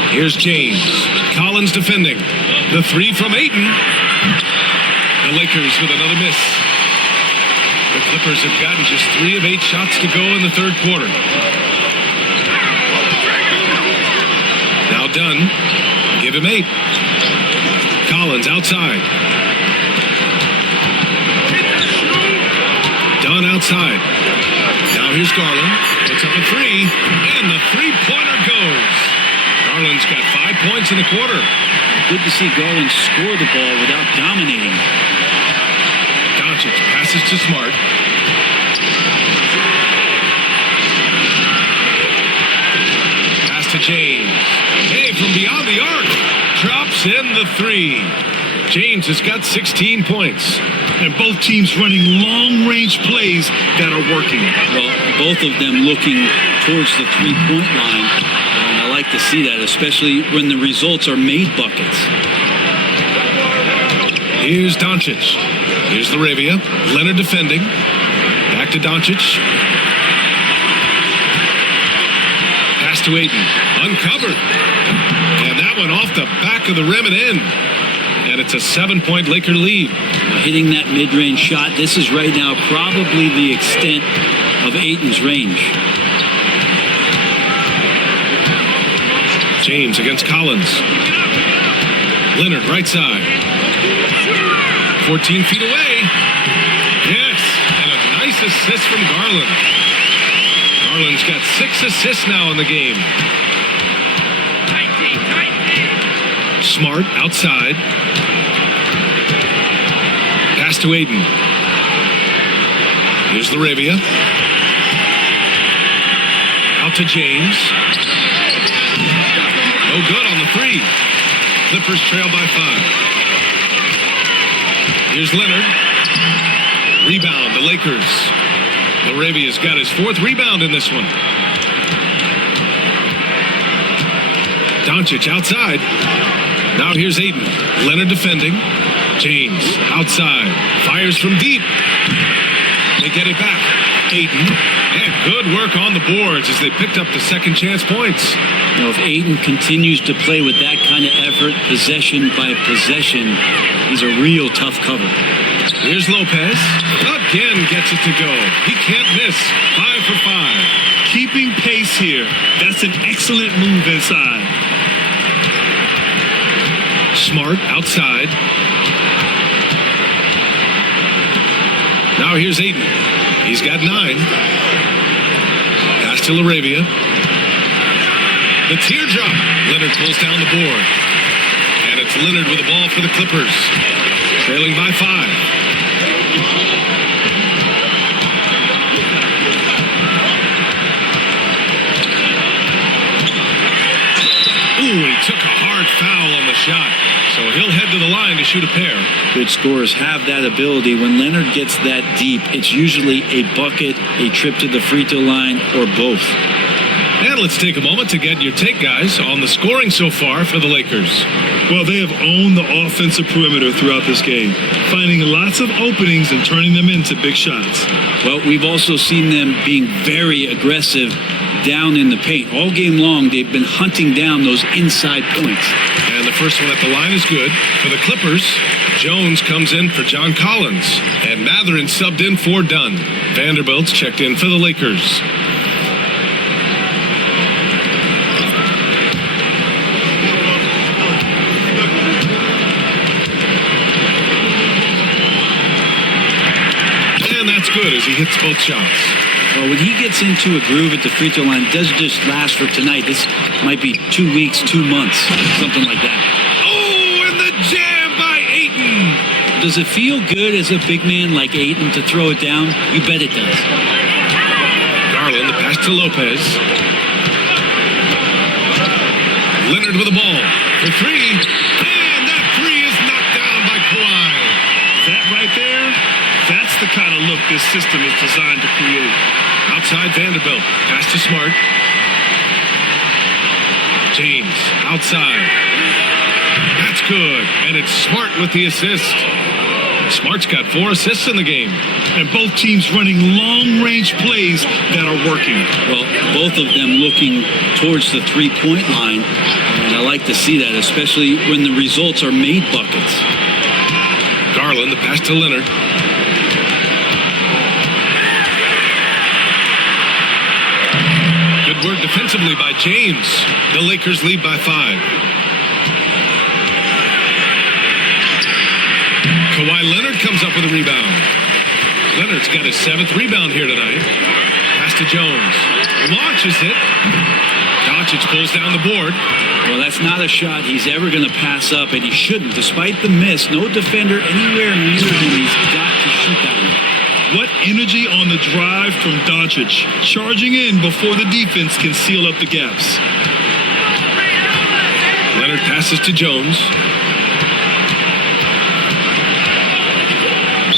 Here's James. Collins defending. The three from Ayton. The Lakers with another miss. The Clippers have gotten just 3 of 8 shots to go in the third quarter. Now Dunn. Give him 8. Collins outside. Dunn outside. Now here's Garland. Puts up a 3. And the three-pointer goes. Garland's got 5 points in the quarter. Good to see Garland score the ball without dominating. Doncic passes to Smart. Pass to James. Hey, from beyond the arc. Drops in the 3. James has got 16 points. And both teams running long-range plays that are working. Well, both of them looking towards the three-point line. And I like to see that, especially when the results are made buckets. Here's Doncic. Here's Laravia. Leonard defending. Back to Doncic. Pass to Ayton. Uncovered. And that one off the back of the rim and in. And it's a 7-point Laker lead. Hitting that mid-range shot, this is right now probably the extent of Ayton's range. James against Collins. Leonard right side. 14 feet away. Yes, and a nice assist from Garland. Garland's got 6 assists now in the game. Smart outside. Pass to Aiden. Here's Laravia. Out to James. No good on the three. Clippers trail by 5. Here's Leonard. Rebound, the Lakers. Laravia's got his 4th rebound in this one. Doncic outside. Now here's Aiden. Leonard defending. James outside. Fires from deep. They get it back. Aiden. And good work on the boards as they picked up the second chance points. You know, if Aiden continues to play with that kind of effort, possession by possession, he's a real tough cover. Here's Lopez. Again gets it to go. He can't miss. 5 for 5. Keeping pace here. That's an excellent move inside. Smart outside. Now here's Aiden. He's got 9. Pass to Laravia. The teardrop. Leonard pulls down the board. And it's Leonard with the ball for the Clippers. Trailing by 5. Ooh, he took a hard foul on the shot. So he'll head to the line to shoot a pair. Good scorers have that ability. When Leonard gets that deep, it's usually a bucket, a trip to the free throw line, or both. And let's take a moment to get your take, guys, on the scoring so far for the Lakers. Well, they have owned the offensive perimeter throughout this game, finding lots of openings and turning them into big shots. Well, we've also seen them being very aggressive down in the paint. All game long, they've been hunting down those inside points. And the first one at the line is good. For the Clippers, Jones comes in for John Collins. And Matherin subbed in for Dunn. Vanderbilt's checked in for the Lakers. And that's good as he hits both shots. Well, when he gets into a groove at the free throw line, it doesn't just last for tonight. This might be 2 weeks, 2 months, something like that. Oh, and the jam by Ayton. Does it feel good as a big man like Ayton to throw it down? You bet it does. Garland, the pass to Lopez. Leonard with the ball for 3. And that 3 is knocked down by Kawhi. That right there, that's the kind of look this system is designed to create. Outside Vanderbilt. Pass to Smart. James outside. That's good. And it's Smart with the assist. Smart's got 4 assists in the game. And both teams running long-range plays that are working. Well, both of them looking towards the three-point line. And I like to see that, especially when the results are made buckets. Garland, the pass to Leonard. Good work defensively by James. The Lakers lead by 5. Kawhi Leonard comes up with a rebound. Leonard's got his 7th rebound here tonight. Pass to Jones. Launches it. Doncic pulls down the board. Well, that's not a shot he's ever going to pass up, and he shouldn't. Despite the miss, no defender anywhere near him. He's got to shoot that one. What energy on the drive from Doncic, charging in before the defense can seal up the gaps. Leonard passes to Jones.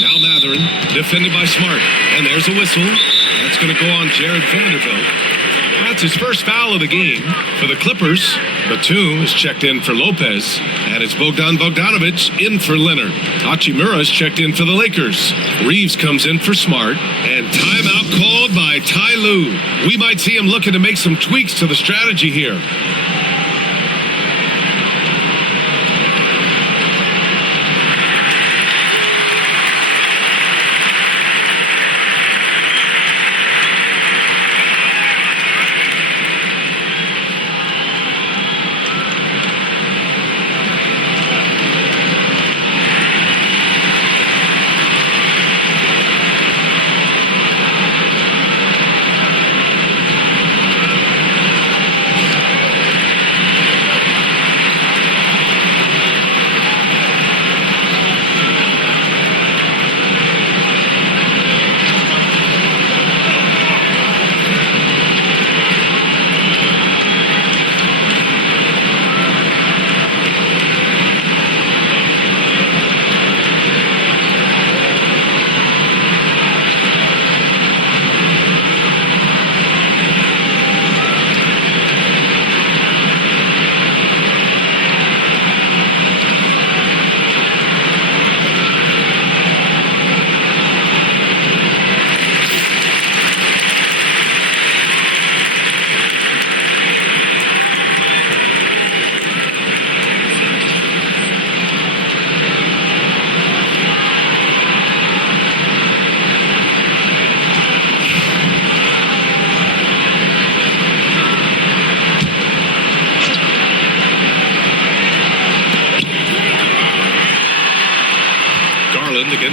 Now Matherin, defended by Smart. And there's a whistle. That's going to go on Jared Vanderbilt. That's his first foul of the game. For the Clippers, Batum is checked in for Lopez. And it's Bogdan Bogdanović in for Leonard. Hachimura is checked in for the Lakers. Reeves comes in for Smart. And timeout called by Ty Lue. We might see him looking to make some tweaks to the strategy here.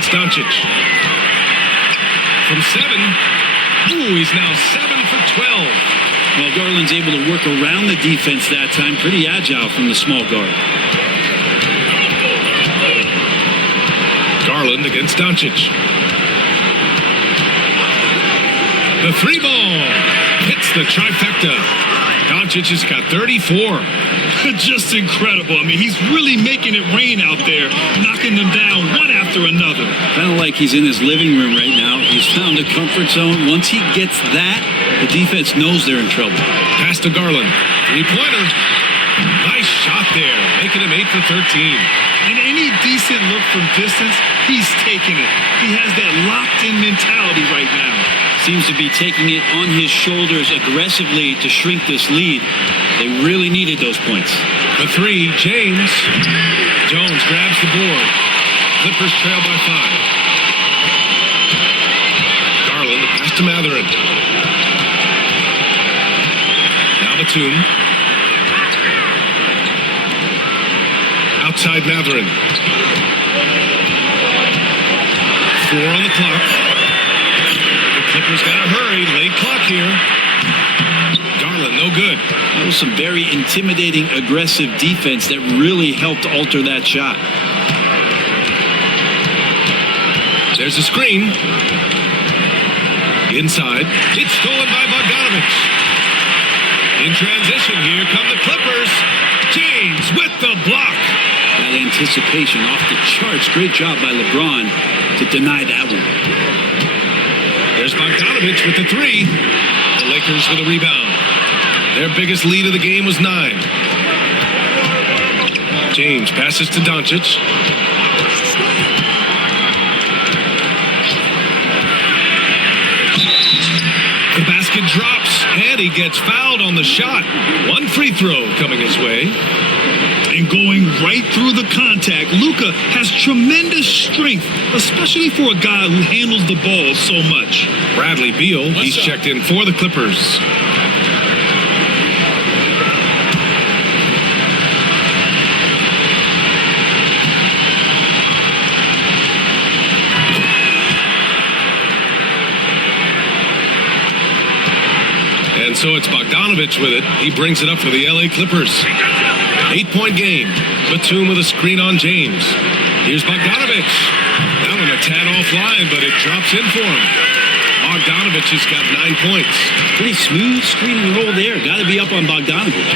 against Doncic. From 7. Ooh, he's now 7 for 12. Well, Garland's able to work around the defense that time. Pretty agile from the small guard. Garland against Doncic. The 3 ball hits the trifecta. Doncic has got 34. Just incredible. I mean, he's really making it rain out there, knocking them down one after another. Kind of like he's in his living room right now. He's found a comfort zone. Once he gets that, the defense knows they're in trouble. Pass to Garland. 3-pointer. Nice shot there, making him 8 for 13. And any decent look from distance, he's taking it. He has that locked-in mentality right now. Seems to be taking it on his shoulders aggressively to shrink this lead. They really needed those points. The 3, James. Jones grabs the board. Clippers trail by 5. Garland, the pass to Mathurin. Now Batum. Outside Mathurin. 4 on the clock. Clippers got to hurry. Late clock here. Garland, no good. That was some very intimidating, aggressive defense that really helped alter that shot. There's a screen. Inside. It's stolen by Bogdanovich. In transition, here come the Clippers. James with the block. That anticipation off the charts. Great job by LeBron to deny that one. There's Bogdanovich with the 3. The Lakers with a rebound. Their biggest lead of the game was 9. James passes to Doncic. The basket drops, and he gets fouled on the shot. 1 free throw coming his way. And going right through the contact, Luka has tremendous strength, especially for a guy who handles the ball so much. Bradley Beal, he's checked in for the Clippers. And so it's Bogdanovich with it. He brings it up for the LA Clippers. 8-point game. Batum with a screen on James. Here's Bogdanovich. That one a tad offline, but it drops in for him. Bogdanovich has got 9 points. Pretty smooth screen and roll there. Got to be up on Bogdanovich.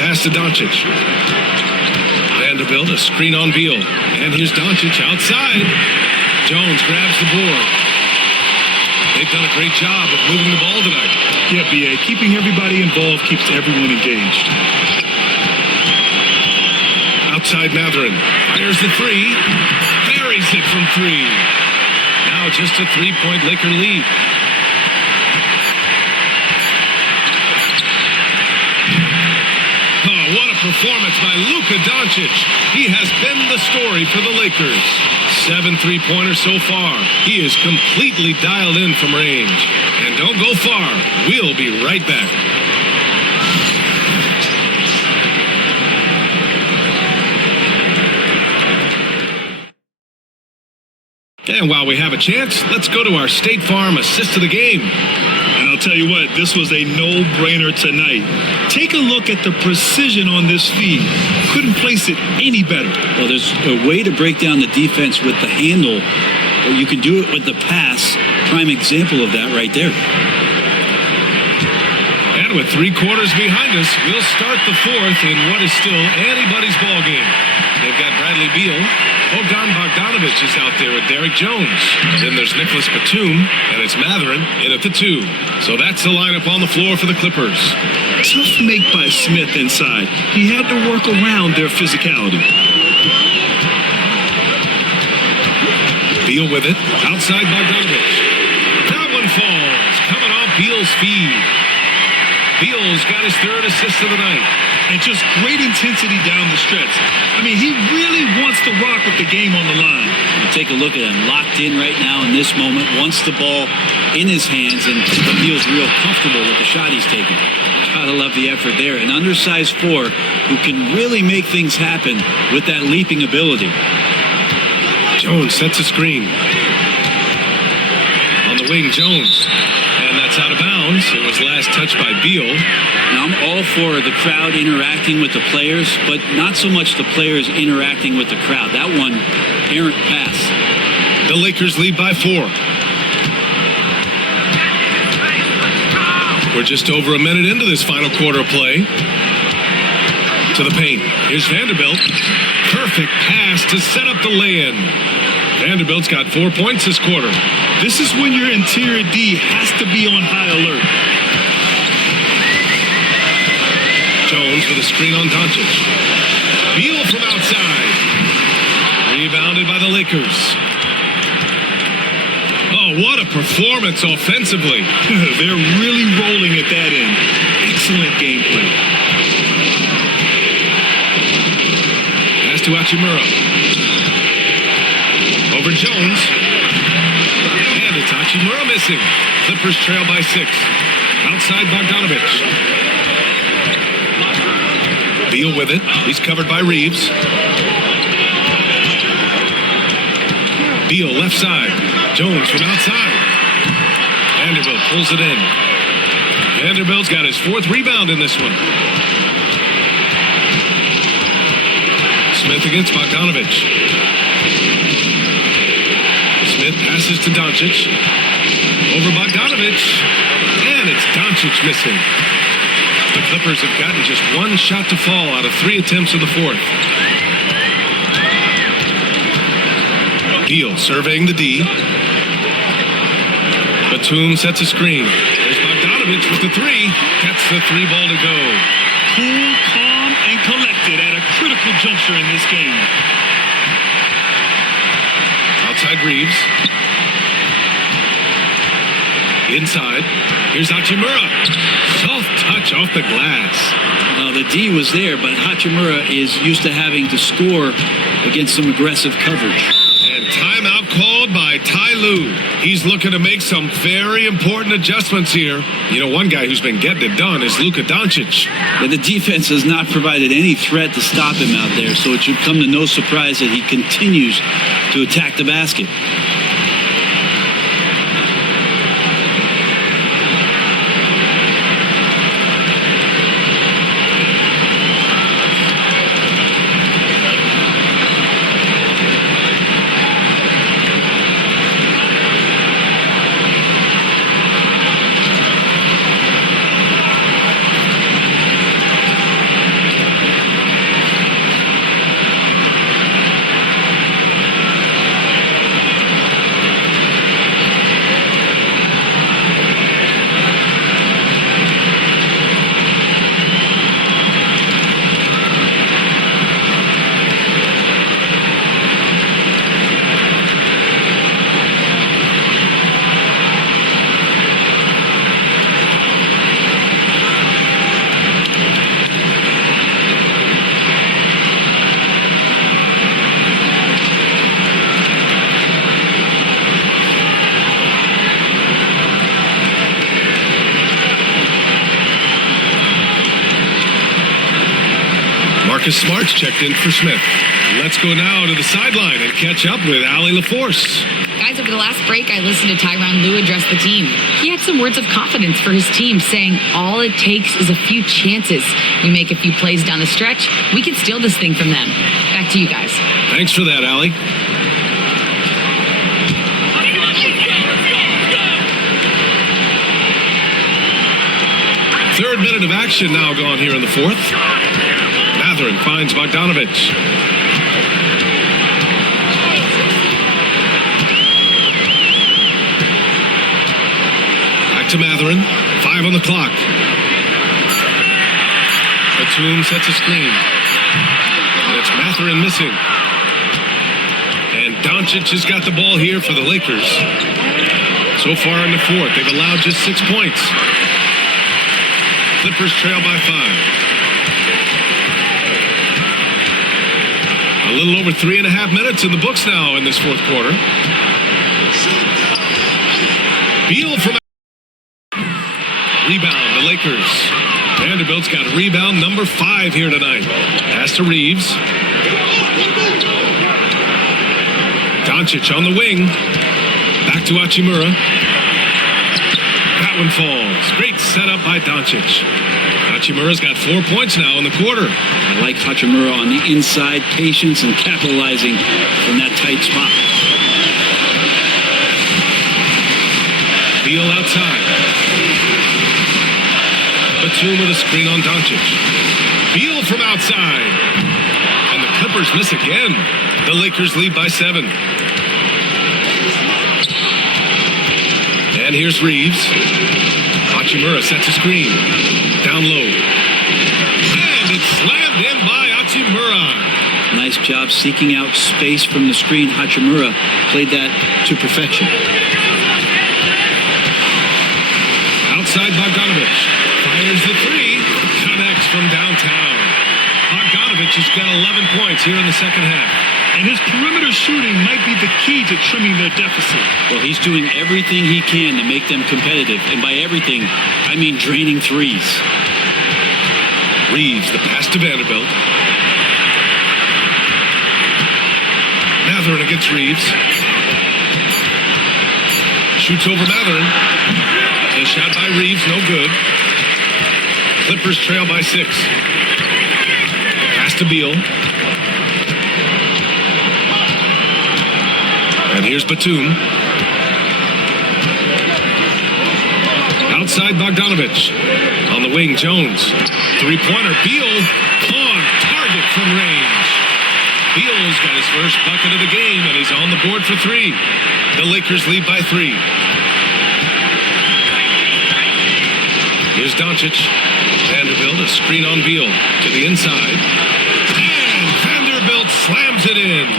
Pass to Doncic. Vanderbilt, a screen on Beal. And here's Doncic outside. Jones grabs the board. They've done a great job of moving the ball tonight. Yeah, B.A. Keeping everybody involved keeps everyone engaged. Outside Mathurin. Fires the 3. Buries it from 3. Now just a 3-point Laker lead. Oh, what a performance by Luka Doncic. He has been the story for the Lakers. 7 3-pointers so far. He is completely dialed in from range. And don't go far. We'll be right back. And while we have a chance, let's go to our State Farm assist of the game. And I'll tell you what, this was a no-brainer tonight. Take a look at the precision on this feed. Couldn't place it any better. Well, there's a way to break down the defense with the handle, but you can do it with the pass. Prime example of that right there. And with 3 quarters behind us, we'll start the 4th in what is still anybody's ball game. They've got Bradley Beal. Bogdanovich is out there with Derek Jones. Then there's Nicholas Batum, and it's Mathurin in at the 2. So that's the lineup on the floor for the Clippers. Tough make by Smith inside. He had to work around their physicality. Beal with it. Outside Bogdanovich. That one falls. Coming off Beal's feed. Beal's got his 3rd assist of the night. And just great intensity down the stretch. I mean, he really wants to rock with the game on the line. You take a look at him, locked in right now in this moment, wants the ball in his hands and feels real comfortable with the shot he's taking. Gotta love the effort there. An undersized 4 who can really make things happen with that leaping ability. Jones sets a screen. On the wing, Jones. And that's out of bounds. It was last touched by Beal. Now, I'm all for the crowd interacting with the players, but not so much the players interacting with the crowd. That one, errant pass. The Lakers lead by 4. We're just over a minute into this final quarter of play. To the paint. Here's Vanderbilt. Perfect pass to set up the lay-in. Vanderbilt's got 4 points this quarter. This is when your interior D has to be on high alert. Jones with a screen on Doncic. Beal from outside. Rebounded by the Lakers. Oh, what a performance offensively. They're really rolling at that end. Excellent gameplay. Pass to Hachimura. Over Jones. And it's Hachimura missing. Clippers trail by 6. Outside Bogdanovich. Beal with it. He's covered by Reeves. Beal left side. Jones from outside. Vanderbilt pulls it in. Vanderbilt's got his 4th rebound in this one. Smith against Bogdanovich. Smith passes to Doncic. Over Bogdanovich. And it's Doncic missing. The Clippers have gotten just 1 shot to fall out of 3 attempts in the 4th. Beal surveying the D. Batum sets a screen. There's Bogdanovich with the 3. Gets the 3 ball to go. Cool, calm, and collected at a critical juncture in this game. Outside Reeves. Inside. Here's Hachimura. Soft touch off the glass. Now, the D was there, but Hachimura is used to having to score against some aggressive coverage. And timeout called by Ty Lue. He's looking to make some very important adjustments here. You know, one guy who's been getting it done is Luka Doncic. But the defense has not provided any threat to stop him out there, so it should come to no surprise that he continues to attack the basket. Marcus Smart's checked in for Smith. Let's go now to the sideline and catch up with Allie LaForce. Guys, over the last break, I listened to Tyronn Lue address the team. He had some words of confidence for his team, saying all it takes is a few chances. We make a few plays down the stretch, we can steal this thing from them. Back to you guys. Thanks for that, Allie. Third minute of action now gone here in the 4th. Mathurin finds Bogdanovich. Back to Mathurin. 5 on the clock. Batum sets a screen. And it's Mathurin missing. And Doncic has got the ball here for the Lakers. So far in the 4th, they've allowed just 6 points. Clippers trail by 5. A little over 3.5 minutes in the books now in this 4th quarter. Beal from rebound, the Lakers. Vanderbilt's got rebound number 5 here tonight. Pass to Reeves. Doncic on the wing. Back to Hachimura. That one falls. Great setup by Doncic. Hachimura's got 4 points now in the quarter. I like Hachimura on the inside, patience and capitalizing from that tight spot. Beal outside. Batum with a screen on Doncic. Beal from outside. And the Clippers miss again. The Lakers lead by 7. And here's Reeves. Hachimura sets a screen. Down low. And it's slammed in by Hachimura. Nice job seeking out space from the screen. Hachimura played that to perfection. Outside Bogdanovich. Fires the three. Connects from downtown. Bogdanovich has got 11 points here in the second half. And his perimeter shooting might be the key to trimming their deficit. Well, he's doing everything he can to make them competitive. And by everything, I mean draining threes. Reeves, the pass to Vanderbilt. Matherin against Reeves. Shoots over Matherin. A shot by Reeves, no good. Clippers trail by 6. Pass to Beal. And here's Batum. Outside Bogdanovich. On the wing, Jones. Three-pointer, Beal on target from range. Beal's got his first bucket of the game, and he's on the board for 3. The Lakers lead by 3. Here's Doncic. Vanderbilt, a screen on Beal to the inside. And Vanderbilt slams it in.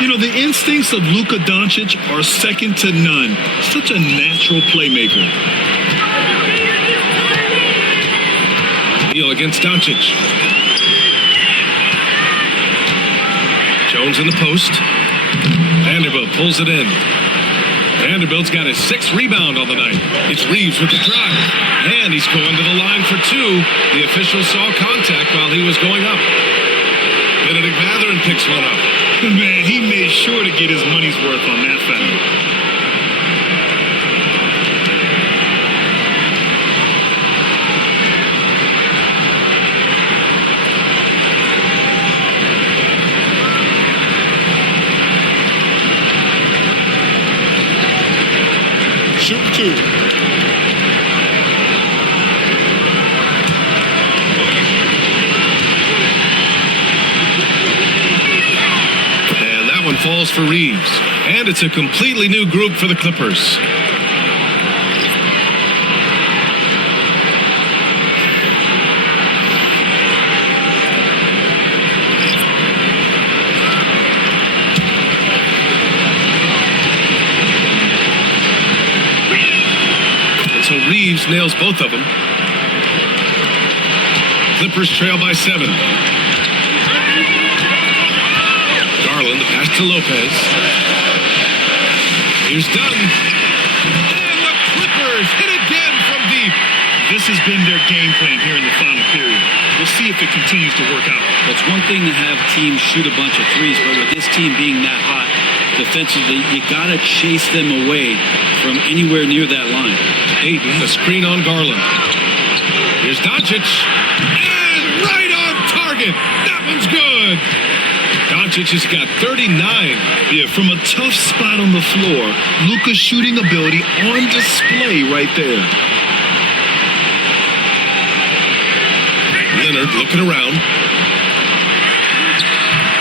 You know, the instincts of Luka Doncic are second to none. Such a natural playmaker. Beal against Doncic. Jones in the post. Vanderbilt pulls it in. Vanderbilt's got his 6th rebound on the night. It's Reeves with the drive. And he's going to the line for 2. The official saw contact while he was going up. Benedict Matherin picks one up. Man, he made sure to get his money's worth on that foul. Shoot 2. Falls for Reeves. And it's a completely new group for the Clippers. And so Reeves nails both of them. Clippers trail by 7. Garland, the pass to Lopez. Here's Dunn. And the Clippers hit again from deep. This has been their game plan here in the final period. We'll see if it continues to work out. Well, it's one thing to have teams shoot a bunch of threes, but with this team being that hot defensively, you got to chase them away from anywhere near that line. Ayton, the screen on Garland. Here's Doncic. And right on target. That one's good. Doncic has got 39. Yeah, from a tough spot on the floor, Luka's shooting ability on display right there. Leonard looking around.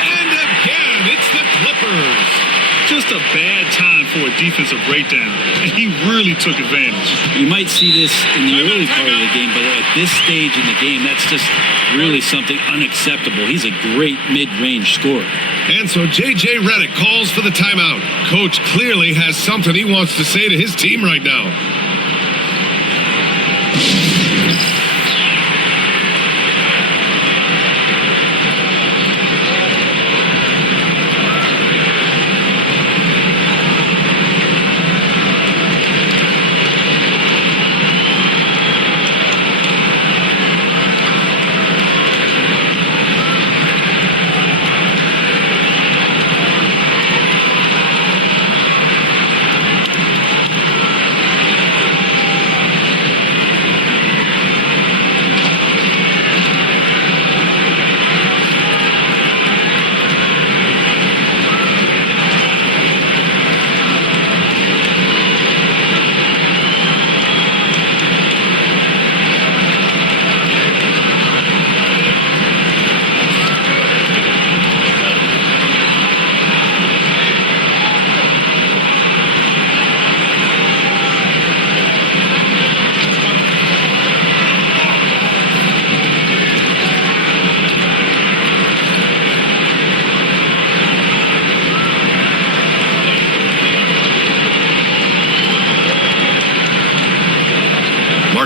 And again, it's the Clippers. Just a bad time for a defensive breakdown, and he really took advantage. You might see this in the early part of the game, but at this stage in the game, that's just really something unacceptable. He's a great mid-range scorer. And so J.J. Redick calls for the timeout. Coach clearly has something he wants to say to his team right now.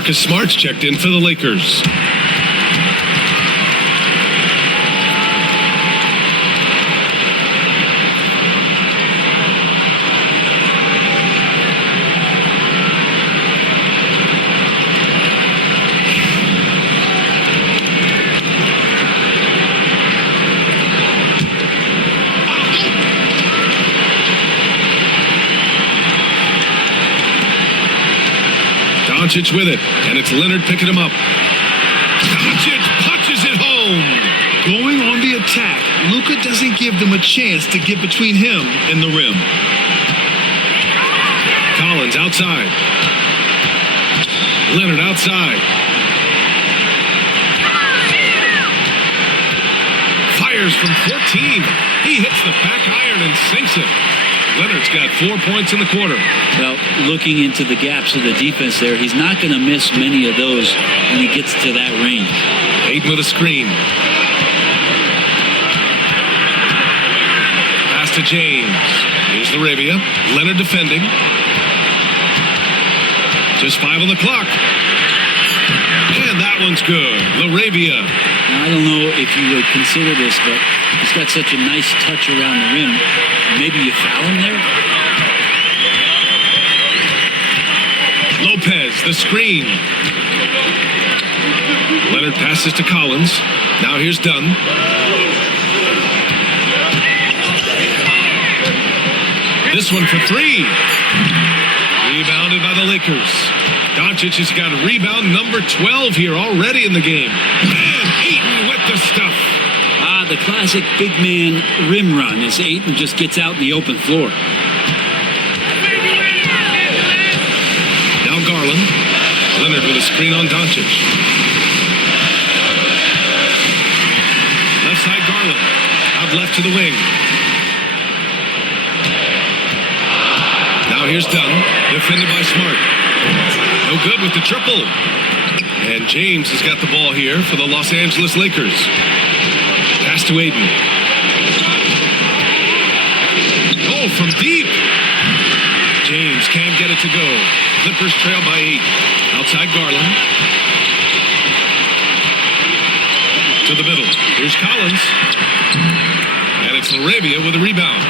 Marcus Smart's checked in for the Lakers. Doncic with it, and it's Leonard picking him up. Doncic punches it home. Going on the attack, Luka doesn't give them a chance to get between him and the rim. Collins outside. Leonard outside. Fires from 14. He hits the back iron and sinks it. Leonard's got 4 points in the quarter. Well, looking into the gaps of the defense there, he's not going to miss many of those when he gets to that range. Ayton with a screen. Pass to James. Here's Laravia. Leonard defending. Just 5 on the clock. And that one's good. Laravia. Now, I don't know if you would consider this, but he's got such a nice touch around the rim. Maybe you foul him there? Lopez, the screen. Leonard passes to Collins. Now here's Dunn. This one for 3. Rebounded by the Lakers. Doncic has got rebound number 12 here already in the game. And Ayton with the stuff. The classic big man rim run as Ayton just gets out in the open floor. Now Garland. Leonard with a screen on Doncic. Left side Garland. Out left to the wing. Now here's Dunn. Defended by Smart. No good with the triple. And James has got the ball here for the Los Angeles Lakers. Pass to Ayton. Oh, from deep. James can't get it to go. Clippers trail by 8. Outside Garland. To the middle. Here's Collins. And it's Laravia with a rebound.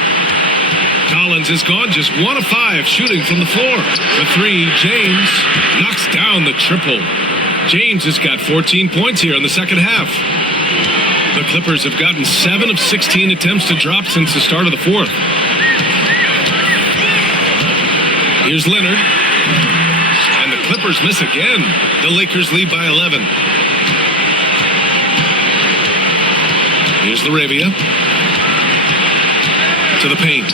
Collins is gone, just 1 of 5 shooting from the floor. For 3, James knocks down the triple. James has got 14 points here in the second half. The Clippers have gotten 7 of 16 attempts to drop since the start of the fourth. Here's Leonard. And the Clippers miss again. The Lakers lead by 11. Here's Laravia. To the paint.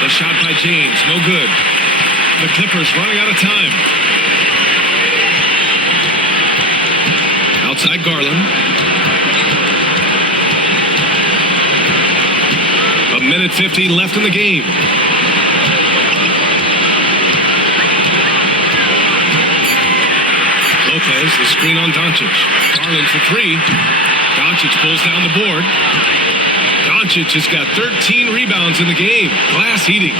The shot by James, no good. The Clippers running out of time. Outside Garland. A minute 15 left in the game. Lopez, the screen on Doncic. Garland for 3. Doncic pulls down the board. Doncic has got 13 rebounds in the game. Glass eating.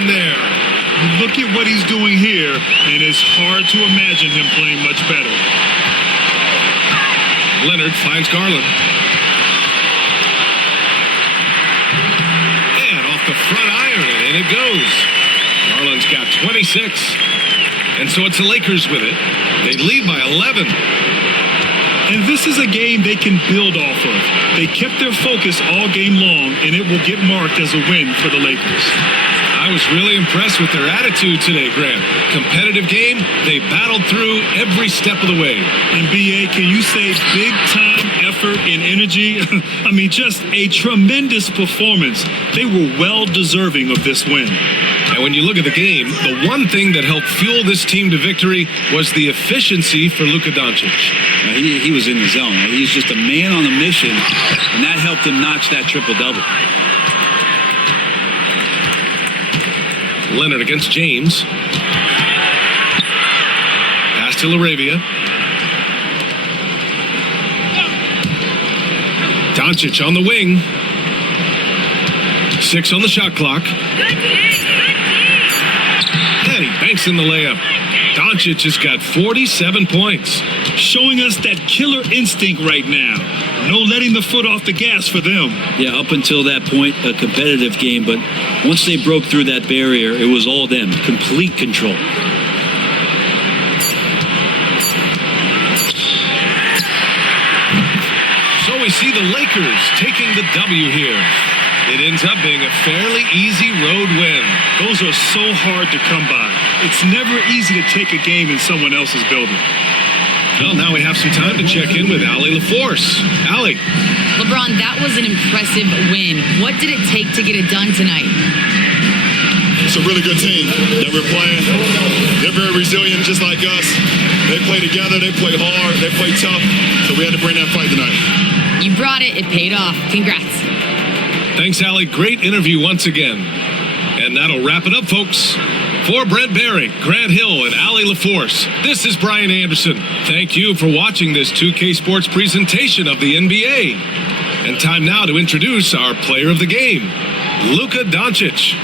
There. Look at what he's doing here, and it's hard to imagine him playing much better. Leonard finds Garland. And off the front iron, and it goes. Garland's got 26. And so it's the Lakers with it. They lead by 11. And this is a game they can build off of. They kept their focus all game long, and it will get marked as a win for the Lakers. I was really impressed with their attitude today, Grant. Competitive game, they battled through every step of the way. And B.A., can you say big time effort and energy? I mean, just a tremendous performance. They were well deserving of this win. And when you look at the game, the one thing that helped fuel this team to victory was the efficiency for Luka Doncic. He was in the zone. He's just a man on a mission, and that helped him notch that triple-double. Leonard against James. Pass to Laravia. Doncic on the wing. 6 on the shot clock. And he banks in the layup. Doncic has got 47 points. Showing us that killer instinct right now. No letting the foot off the gas for them. Yeah, up until that point, a competitive game, but once they broke through that barrier, it was all them. Complete control. So we see the Lakers taking the W here. It ends up being a fairly easy road win. Those are so hard to come by. It's never easy to take a game in someone else's building. Well, now we have some time to check in with Allie LaForce. Allie. LeBron, that was an impressive win. What did it take to get it done tonight? It's a really good team that we're playing. They're very resilient, just like us. They play together, they play hard, they play tough. So we had to bring that fight tonight. You brought it. It paid off. Congrats. Thanks, Allie. Great interview once again. And that'll wrap it up, folks. For Brent Barry, Grant Hill, and Allie LaForce, this is Brian Anderson. Thank you for watching this 2K Sports presentation of the NBA. And time now to introduce our player of the game, Luka Doncic.